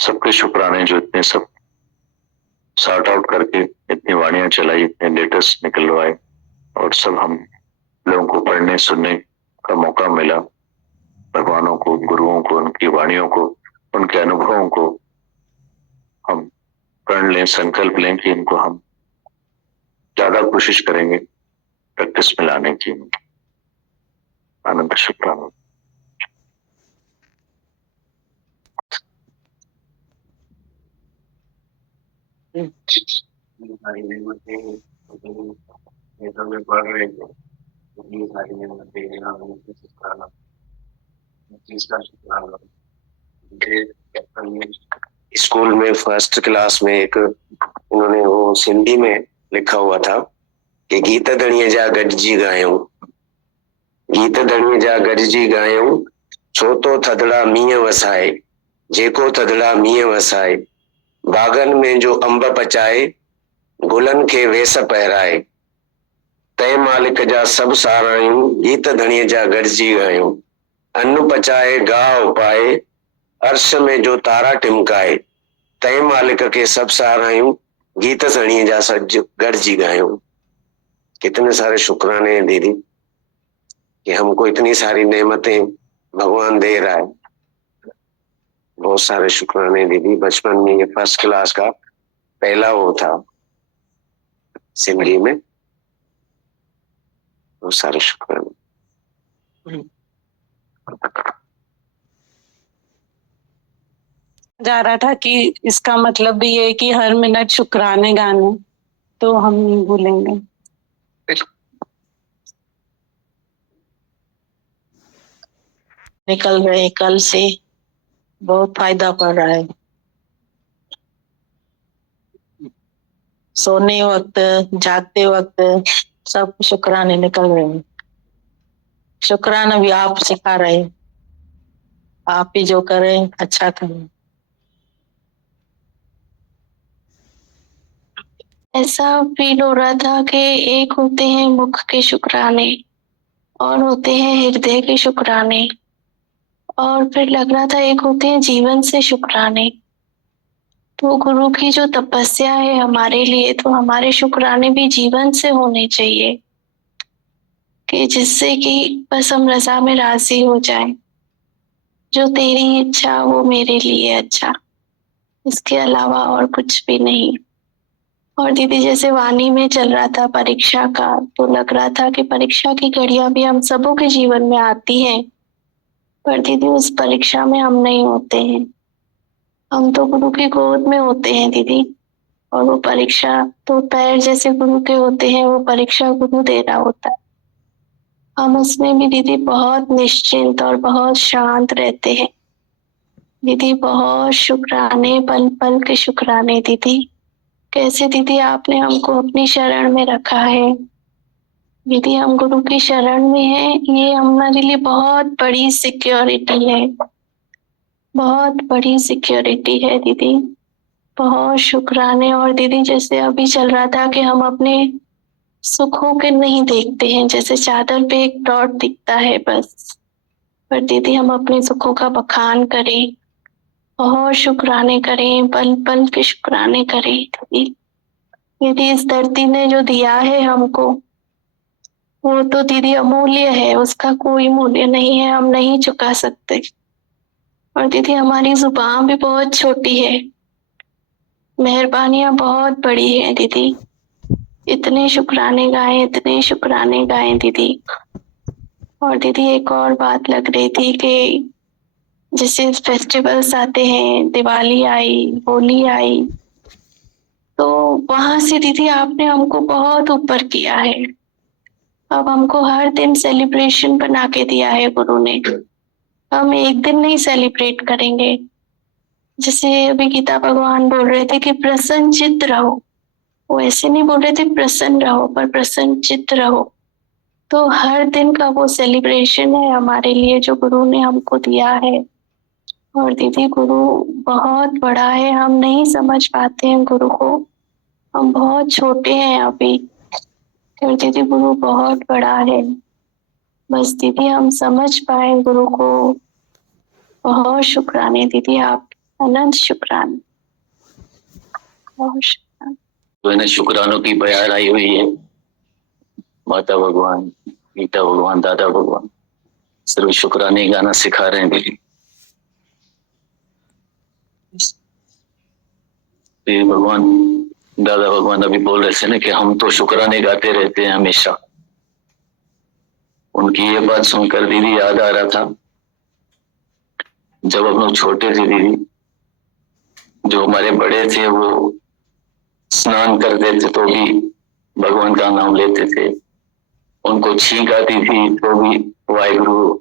सबके शुक्राने जो इतने सब सॉर्ट आउट करके इतनी वाणियां चलाई, इतने लेटर्स निकलवाए और सब हम लोगों को पढ़ने सुनने का मौका मिला। भगवानों को, गुरुओं को, उनकी वाणियों को, उनके अनुभवों को हम प्रण लें, संकल्प लें कि इनको हम ज्यादा कोशिश करेंगे प्रैक्टिस में लाने की। आनंद शुक्राना। स्कूल में फर्स्ट क्लास में एक उन्होंने वो सिंधी में लिखा हुआ था कि गीत धणीअ जा गॾिजी ॻायूं, गीत धणीअ जा गॾिजी ॻायूं, छो तो थदड़ा मींहं वसाए, जेको थदड़ा मींहं वसाए, बागन में जो अंब पचाए, गुलन खे वेस पहिराए, तंहिं मालिक जा सभु सारायूं, गीत धणीअ जा गॾिजी ॻायूं, अन्न पचाए गाह पाए, अर्श में जो तारा टिमकाए, तंहिं मालिक के सब सहारायूं, गीत धणीअ जा सज गॾिजी ॻायूं। कितने सारे शुक्राने हैं दीदी कि हमको इतनी सारी नेमतें भगवान दे रहा है। बहुत सारे शुक्राने दीदी। बचपन में ये फर्स्ट क्लास का पहला वो था सिंधी में। बहुत सारे शुक्राने। जा रहा था कि इसका मतलब भी ये है कि हर मिनट शुक्राने गाने, तो हम नहीं भूलेंगे। निकल रहे कल से बहुत फायदा पड़ रहा है। सोने वक्त, जागते वक्त सब शुक्राने निकल रहे हैं। शुक्राना भी आप सिखा रहे, आप ही जो करें अच्छा करें। ऐसा फील हो रहा था कि एक होते हैं मुख के शुक्राने और होते हैं हृदय के शुक्राने, और फिर लग रहा था एक होते हैं जीवन से शुक्राने। तो गुरु की जो तपस्या है हमारे लिए, तो हमारे शुक्राने भी जीवन से होने चाहिए कि जिससे कि बस हम रजा में राजी हो जाएं। जो तेरी इच्छा वो मेरे लिए अच्छा, इसके अलावा और कुछ भी नहीं। और दीदी जैसे वाणी में चल रहा था परीक्षा का, तो लग रहा था कि परीक्षा की घड़ियां भी हम सबों के जीवन में आती हैं, पर दीदी उस परीक्षा में हम नहीं होते हैं। हम तो गुरु की गोद में होते हैं दीदी, और वो परीक्षा तो पैर जैसे गुरु के होते हैं, वो परीक्षा गुरु दे रहा होता है। हम उसमें भी दीदी बहुत निश्चिंत और बहुत शांत रहते हैं दीदी। बहुत शुक्राने, पल पल के शुक्राने दीदी। कैसे दीदी आपने हमको अपनी शरण में रखा है दीदी। हम गुरु की शरण में हैं, ये हमारे लिए बहुत बड़ी सिक्योरिटी है, बहुत बड़ी सिक्योरिटी है दीदी। बहुत शुक्राने। और दीदी जैसे अभी चल रहा था कि हम अपने सुखों के नहीं देखते हैं, जैसे चादर पे एक डॉट दिखता है बस, पर दीदी हम अपने सुखों का बखान करें, बहुत शुक्राने करें, पल पल के शुक्राने करें दीदी। दीदी इस धरती ने जो दिया है हमको, वो तो दीदी अमूल्य है, उसका कोई मूल्य नहीं है, हम नहीं चुका सकते। और दीदी हमारी जुबान भी बहुत छोटी है, मेहरबानियां बहुत बड़ी है दीदी। इतने शुक्राने गाए, इतने शुक्राने गाए दीदी। और दीदी एक और बात लग रही थी कि जैसे फेस्टिवल्स आते हैं, दिवाली आई, होली आई, तो वहां से दीदी आपने हमको बहुत ऊपर किया है। अब हमको हर दिन सेलिब्रेशन बना के दिया है गुरु ने। हम एक दिन नहीं सेलिब्रेट करेंगे। जैसे अभी गीता भगवान बोल रहे थे कि प्रसन्न चित्त रहो, वो ऐसे नहीं बोल रहे थे प्रसन्न रहो, पर प्रसन्न चित्त रहो। तो हर दिन का वो सेलिब्रेशन है हमारे लिए जो गुरु ने हमको दिया है। और दीदी गुरु बहुत बड़ा है, हम नहीं समझ पाते हैं गुरु को, हम बहुत छोटे हैं अभी। फिर दीदी गुरु बहुत बड़ा है, बस दीदी हम समझ पाए गुरु को। बहुत शुक्राने दीदी, आप अनंत शुक्राने, बहुत शुक्राने। तो इन्हें शुक्रानों की बयार आई हुई है। माता भगवान, गीता भगवान, दादा भगवान सिर्फ शुक्राने गाना सिखा रहे हैं दीदी। ये भगवान, दादा भगवान अभी बोल रहे थे ना कि हम तो शुक्राने गाते रहते हैं हमेशा। उनकी ये बात सुनकर दीदी याद आ रहा था, जब हम लोग छोटे थे दीदी, जो हमारे बड़े थे वो स्नान करते थे तो भी भगवान का नाम लेते थे। उनको छींक आती थी तो भी वाहिगुरु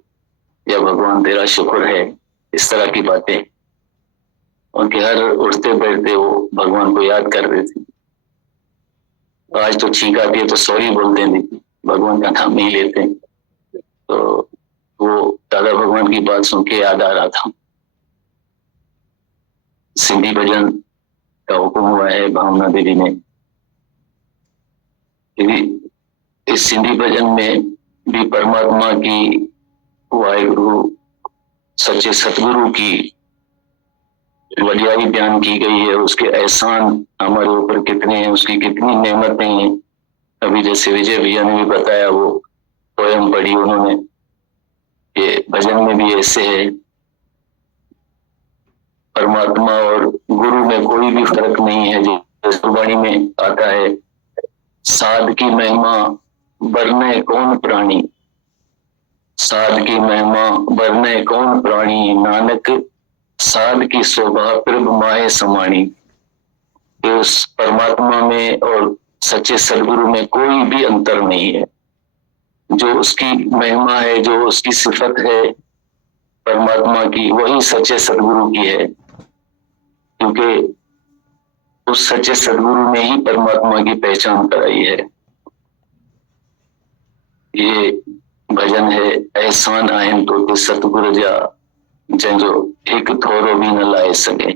या भगवान तेरा शुक्र है, इस तरह की बातें। उनके हर उठते बैठते वो भगवान को याद कर रहे थे। आज तो छींक आती है तो सॉरी बोलते हैं दीदी, भगवान का नाम नहीं लेते। तो वो दादा भगवान की बात सुन के याद आ रहा था। सिंधी भजन का हुक्म हुआ है भावना दीदी ने। इस सिंधी भजन में भी परमात्मा की, वाहिगुरु सच्चे सतगुरु की वडियाई बयान की गई है। उसके एहसान हमारे ऊपर कितने हैं, उसकी कितनी नेमतें हैं। अभी जैसे विजय भैया ने भी बताया, वो पोयम पढ़ी उन्होंने, ये भजन में भी ऐसे है। परमात्मा और गुरु में कोई भी फर्क नहीं है। जो वाणी में आता है, साध की महिमा बरने कौन प्राणी, साध की महिमा बरने कौन प्राणी, नानक साध की शोभा प्रभ माए समाणी। उस परमात्मा में और सच्चे सदगुरु में कोई भी अंतर नहीं है। जो उसकी महिमा है, जो उसकी सिफत है परमात्मा की, वही सच्चे सदगुरु की है। क्योंकि उस सच्चे सदगुरु ने ही परमात्मा की पहचान कराई है। ये भजन है, एहसान आहिन तो सतगुरु जा, जंहिंजो एक थोरो भी न लाए सके,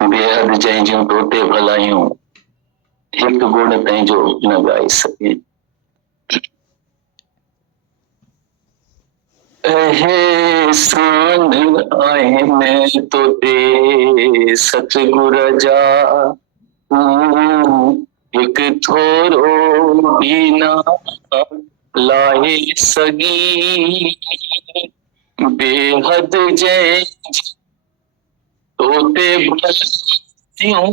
बेहद जंहिंजूं तोते भलायूं, एक गुण तंहिंजो न ॻाए सके। एहसान आहिन तोते सतगुर जा, एक थोरो भी न लाए सगी, बेहद जय तोते भलायूं,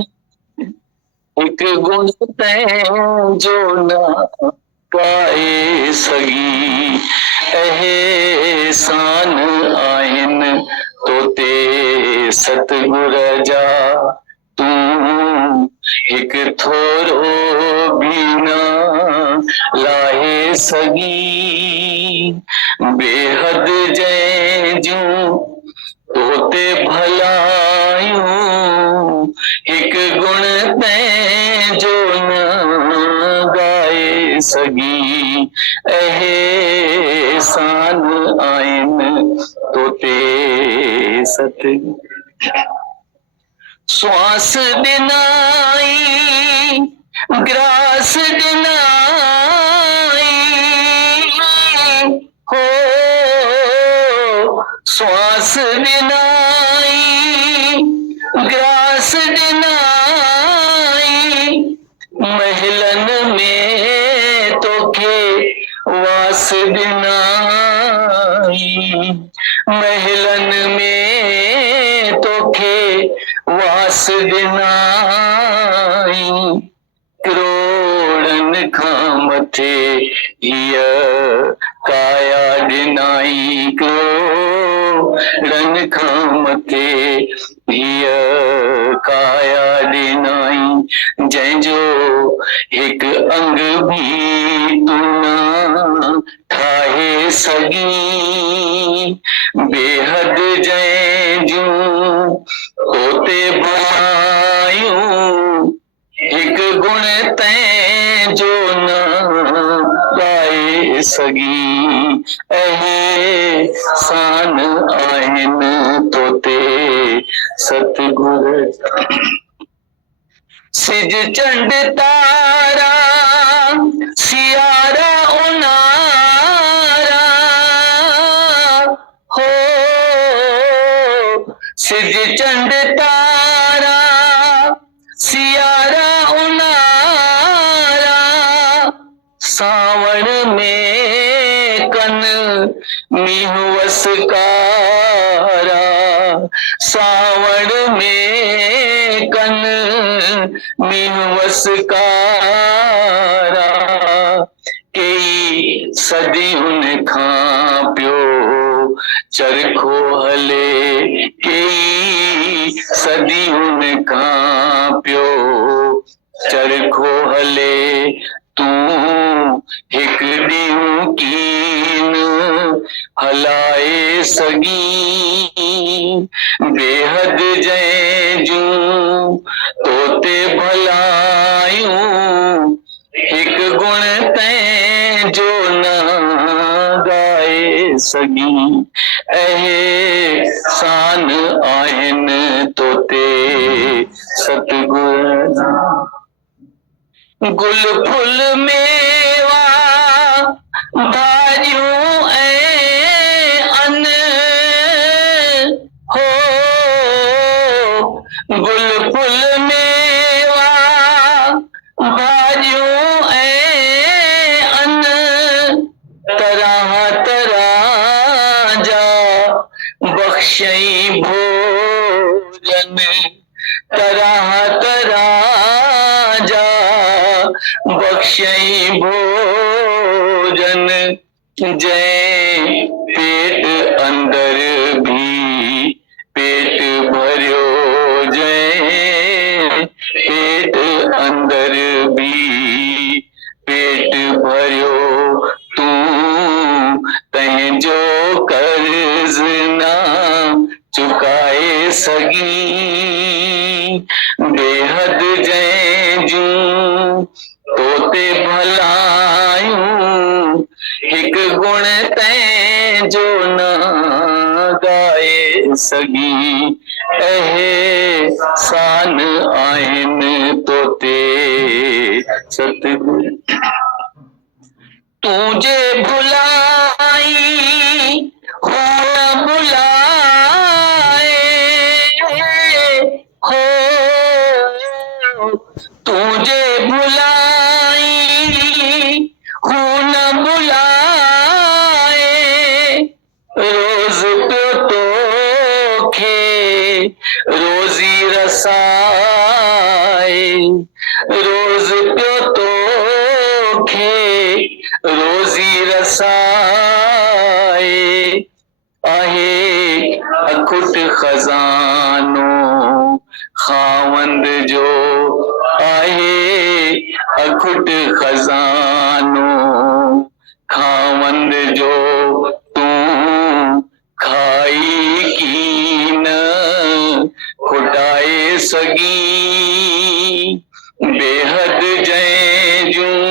एक गुण तंहिंजो न ॻाए सगी। एहसान आहिन तोते सतगुर जा, तूं एक थोरो भी न लाए सगी, बेहद जंहिंजूं तोते भलायूं, एक गुण तंहिंजो न ॻाए सगी। एहसान आहिन तोते सत, श्वास ॾिनाई ग्रास ॾिनाई, हो श्वास ॾिनाई ग्रास ॾिनाई, रन खां मथे हीअ काया ॾिनाई को, रन खां मथे हीअ काया ॾिनाई, जंहिंजो हिकु अंग भी तू न ठाहे सघी, बेहद जंहिंजूं तोते बणायूं, हिकु गुण तंहिंजो न ॻाए सघी, एहसान आहिनि तोते सतगुर। सिज चंड तारा सियारा उनारा हो, सिज चंड तारा सियारा उनारा, सावण में कन मींहुं वसकारा, सावण में कन मींहुं वसकारा, कई सदियुनि खां पियो चरखो हले, कई सदियुनि खां पियो चरखो हले, तूं हिकु ॾींहुं कीन हलाए सघी, बेहद जंहिंजूं तोते भलायूं, हिकु गुण तंहिंजो न ॻाए सघी, एहसान आहिनि तोते सतगुर। गुल फुल मेवा भाॼियूं ऐं अन हो, गुल फुल मेवा भाॼियूं ऐं अन, तरह तरह जा बख़्शई भोजन, तरह तरह जा बख़्शई भोजन, जंहिं पेट अंदर भी पेट भरियो, जंहिं पेट अंदर भी पेट भरियो, तूं तंहिंजो कर्ज़ न चुकाए सघी, बेहद जंहिंजूं तोते भलायूं, हिकु गुण तंहिंजो न ॻाए सघी, एहसान आहिनि तोते सतगुर। तूं जे भुलाई हू न भुलाए हो, तूं जे भुलाई हू न भुलाए, रोज़ पियो तोखे रोज़ी रसाए, रोज़ पियो तोखे रोज़ी रसाए, आहे अखुट खज़ानो खावंद जो, आहे अखुट खज़ानो खावंद जो, तूं खाई कीन खुटाए सघी, बेहद जंहिंजूं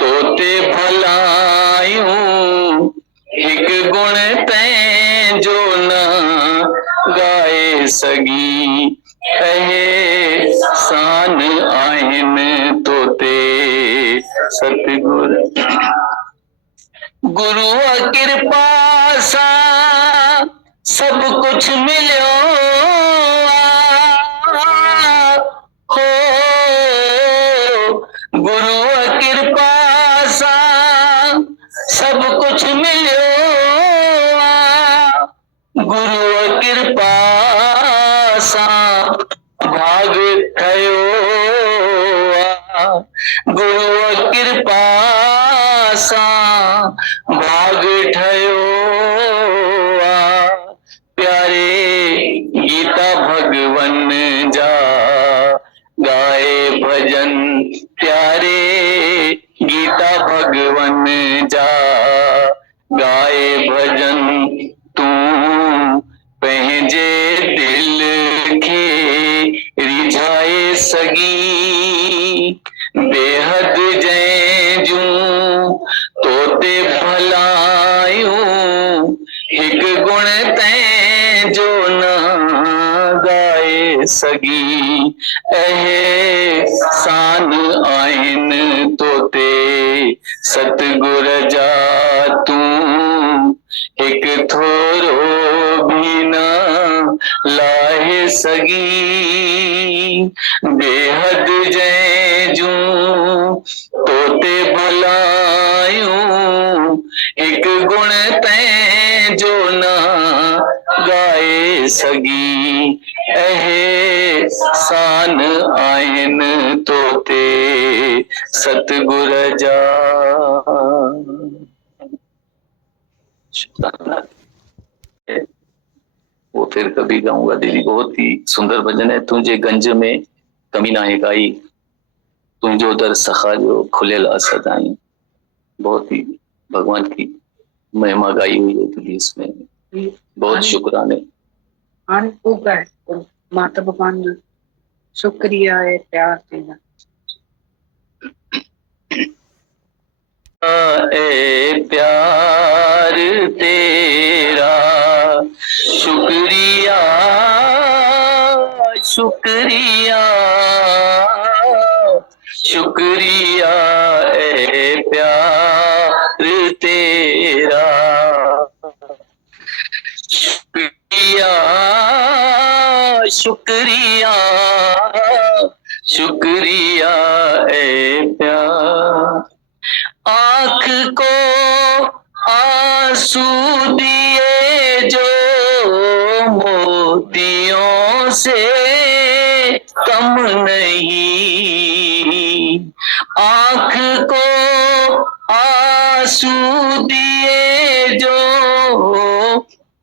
तोते भलायूं, हिकु गुण तंहिंजो न ॻाए सघी, एहसान आहिनि तोते सतगुर। गुरुअ कृपा सां सभु कुझु मिलियो हो, गुरुअ कृपा सां सभु कुझु मिलियो, गुरुअ कृपा सां भाग ठहियो, गुरु कृपा सां भाग ठयो प्यारे गीता भगवन जा गाए भजन प्यारे गीता भगवन जा गाए भजन तू पंहिंजे दिल खे रिझाए सगी बेहद जंहिंजूं तोते भलायूं हिक गुण तंहिंजो न गाए सगी एहसान आहिनि तोते सतगुर जा तूं हिक थोरो भी न लाहे सगी बेहद जंहिंजूं तोते भलायूं हिक गुण तंहिंजो न गाए सगी एहसान आहिनि तोते सतगुर जा। वो फिर कभी गाऊंगा दीदी, बहुत ही सुंदर भजन है। तुझे गंज में कमी ना है काई, तुझो दर सखा जो खुले ला सदाई, बहुत ही भगवान की महिमा गाई हुई है दीदी इसमें, बहुत शुक्राने। माता भगवान जी शुक्रिया है प्यार देना। ए प्यार तेरा शुक्रिया शुक्रिया शुक्रिया ए प्यार तेरा शुक्रिया शुक्रिया शुक्रिया ए प्यार आँख को आंसू दिए जो मोतियों से कम नहीं, आँख को आंसू दिए जो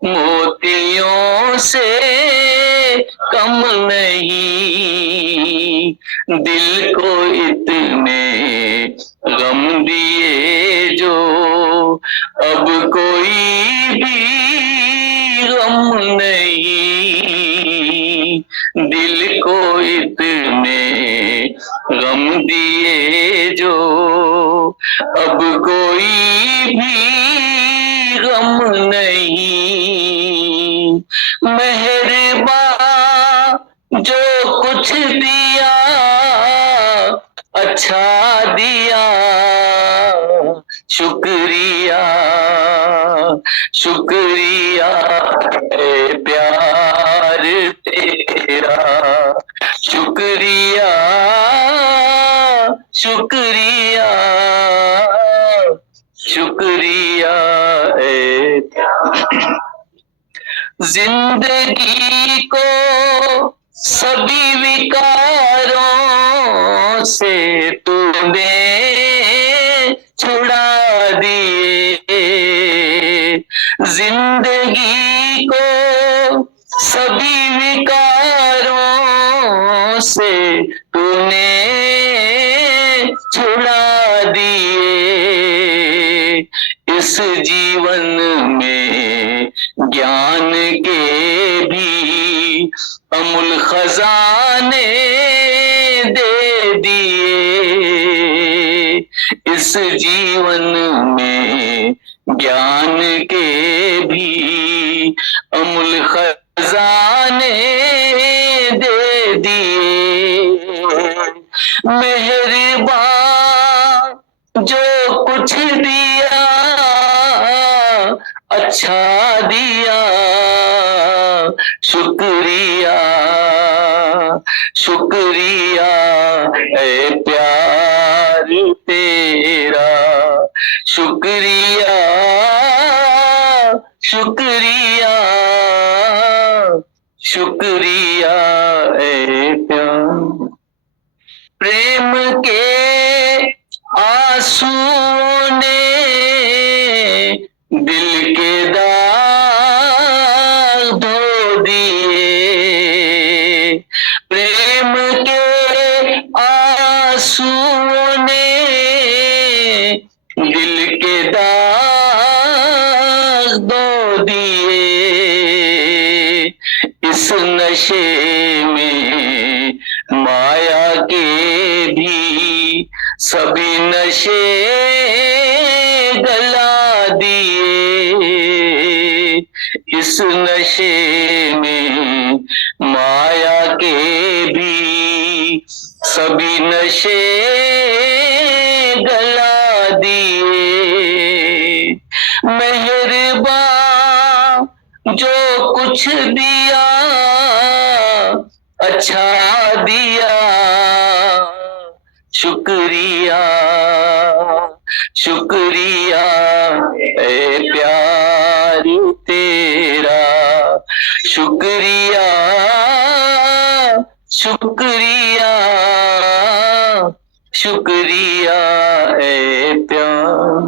मोतियों से कम नहीं, दिल को इतने गम दिए जो अब कोई भी गम नहीं, दिल को इतने गम दिए जो अब कोई भी गम नहीं, मेहरबान जो कुछ दिया अच्छा दिया शुक्रिया शुक्रिया ए प्यार तेरा शुक्रिया शुक्रिया शुक्रिया ए जिंदगी को सभी विकारों से तूने छुड़ा दिए, जिंदगी को सभी विकारों से तूने छुड़ा दिए, इस जीवन में ज्ञान के भी अमूल खजाने दे दिए, इस जीवन में ज्ञान के भी अमूल खजाने दे दिए, मेहरबान जो कुछ दिया अच्छा दिया शुक्रिया शुक्रिया ए प्यार तेरा शुक्रिया शुक्रिया शुक्रिया ए प्यार प्रेम के आंसुओं ने दिल के दाग दो दिए, इस नशे में माया के भी सभी नशे गला दिए, इस नशे में माया के भी सभी नशे गला दिए। मेहरबान जो कुछ दिया अच्छा दिया, शुक्रिया शुक्रिया ए प्यार तेरा, शुक्रिया शुक्रिया शुक्रिया ए प्यार।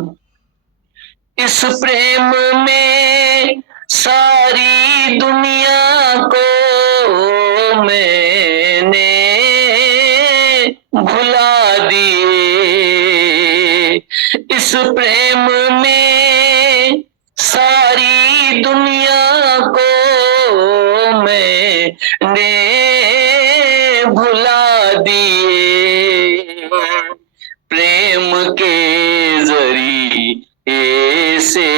इस प्रेम में सारी दुनिया को मैंने भुला दिए, इस प्रेम में सारी दुनिया को मैंने भुला दिए। प्रेम के जरिए से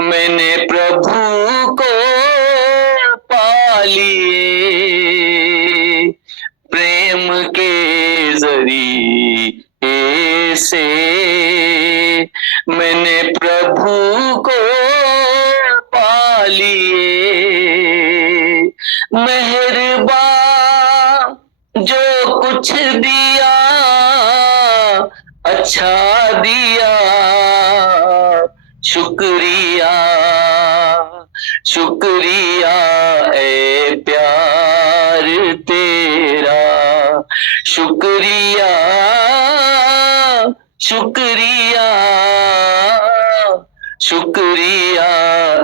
मैंने प्रभु को पा लिए, प्रेम के जरिए से मैंने प्रभु को पा लिए। मेहरबान जो कुछ दिया अच्छा दिया, शुक्रिया शुक्रिया ए प्यार तेरा, शुक्रिया शुक्रिया शुक्रिया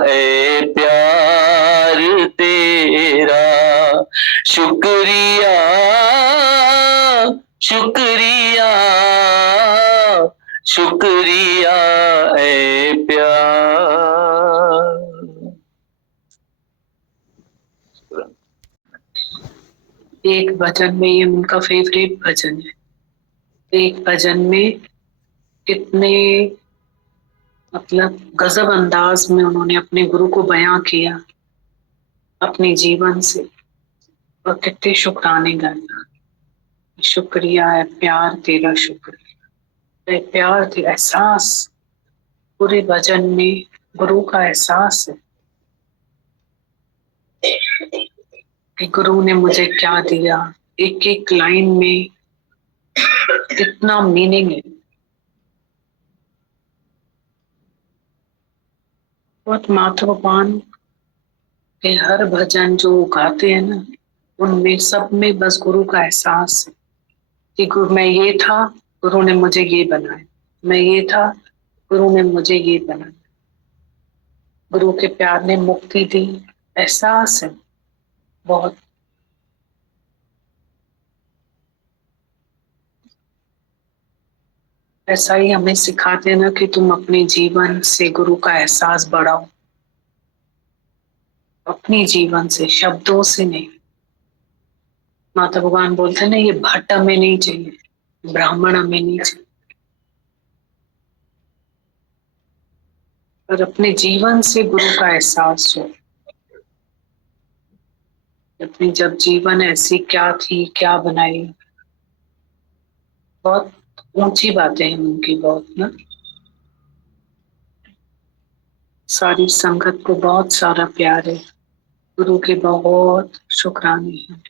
ए प्यार तेरा, शुक्रिया शुक्रिया शुक्रिया ए प्यार। एक भजन में, ये उनका फेवरेट भजन है, एक भजन में कितने मतलब गजब अंदाज में उन्होंने अपने गुरु को बयां किया अपने जीवन से, और कितने शुक्राने गाया। शुक्रिया है प्यार तेरा, शुक्रिया है प्यार तेरा। एहसास पूरे भजन में गुरु का एहसास है कि गुरु ने मुझे क्या दिया। एक एक लाइन में कितना मीनिंग है। बहुत महत्वपूर्ण के हर भजन जो गाते हैं ना, उनमें सब में बस गुरु का एहसास है कि गुरु मैं ये था, गुरु ने मुझे ये बनाया, मैं ये था, गुरु ने मुझे ये बनाया, गुरु के प्यार ने मुक्ति दी। एहसास है बहुत। ऐसा ही हमें सिखाते हैं ना कि तुम अपने जीवन से गुरु का एहसास बढ़ाओ, अपने जीवन से, शब्दों से नहीं। माता भगवान बोलते हैं ना, ये भट्ट हमें नहीं चाहिए, ब्राह्मण हमें नहीं चाहिए, पर अपने जीवन से गुरु का एहसास हो। अपनी जब जीवन ऐसी क्या थी, क्या बनाई, बहुत ऊंची बातें हैं उनकी, बहुत ना। सारी संगत को बहुत सारा प्यार है, गुरु के बहुत शुक्राने हैं।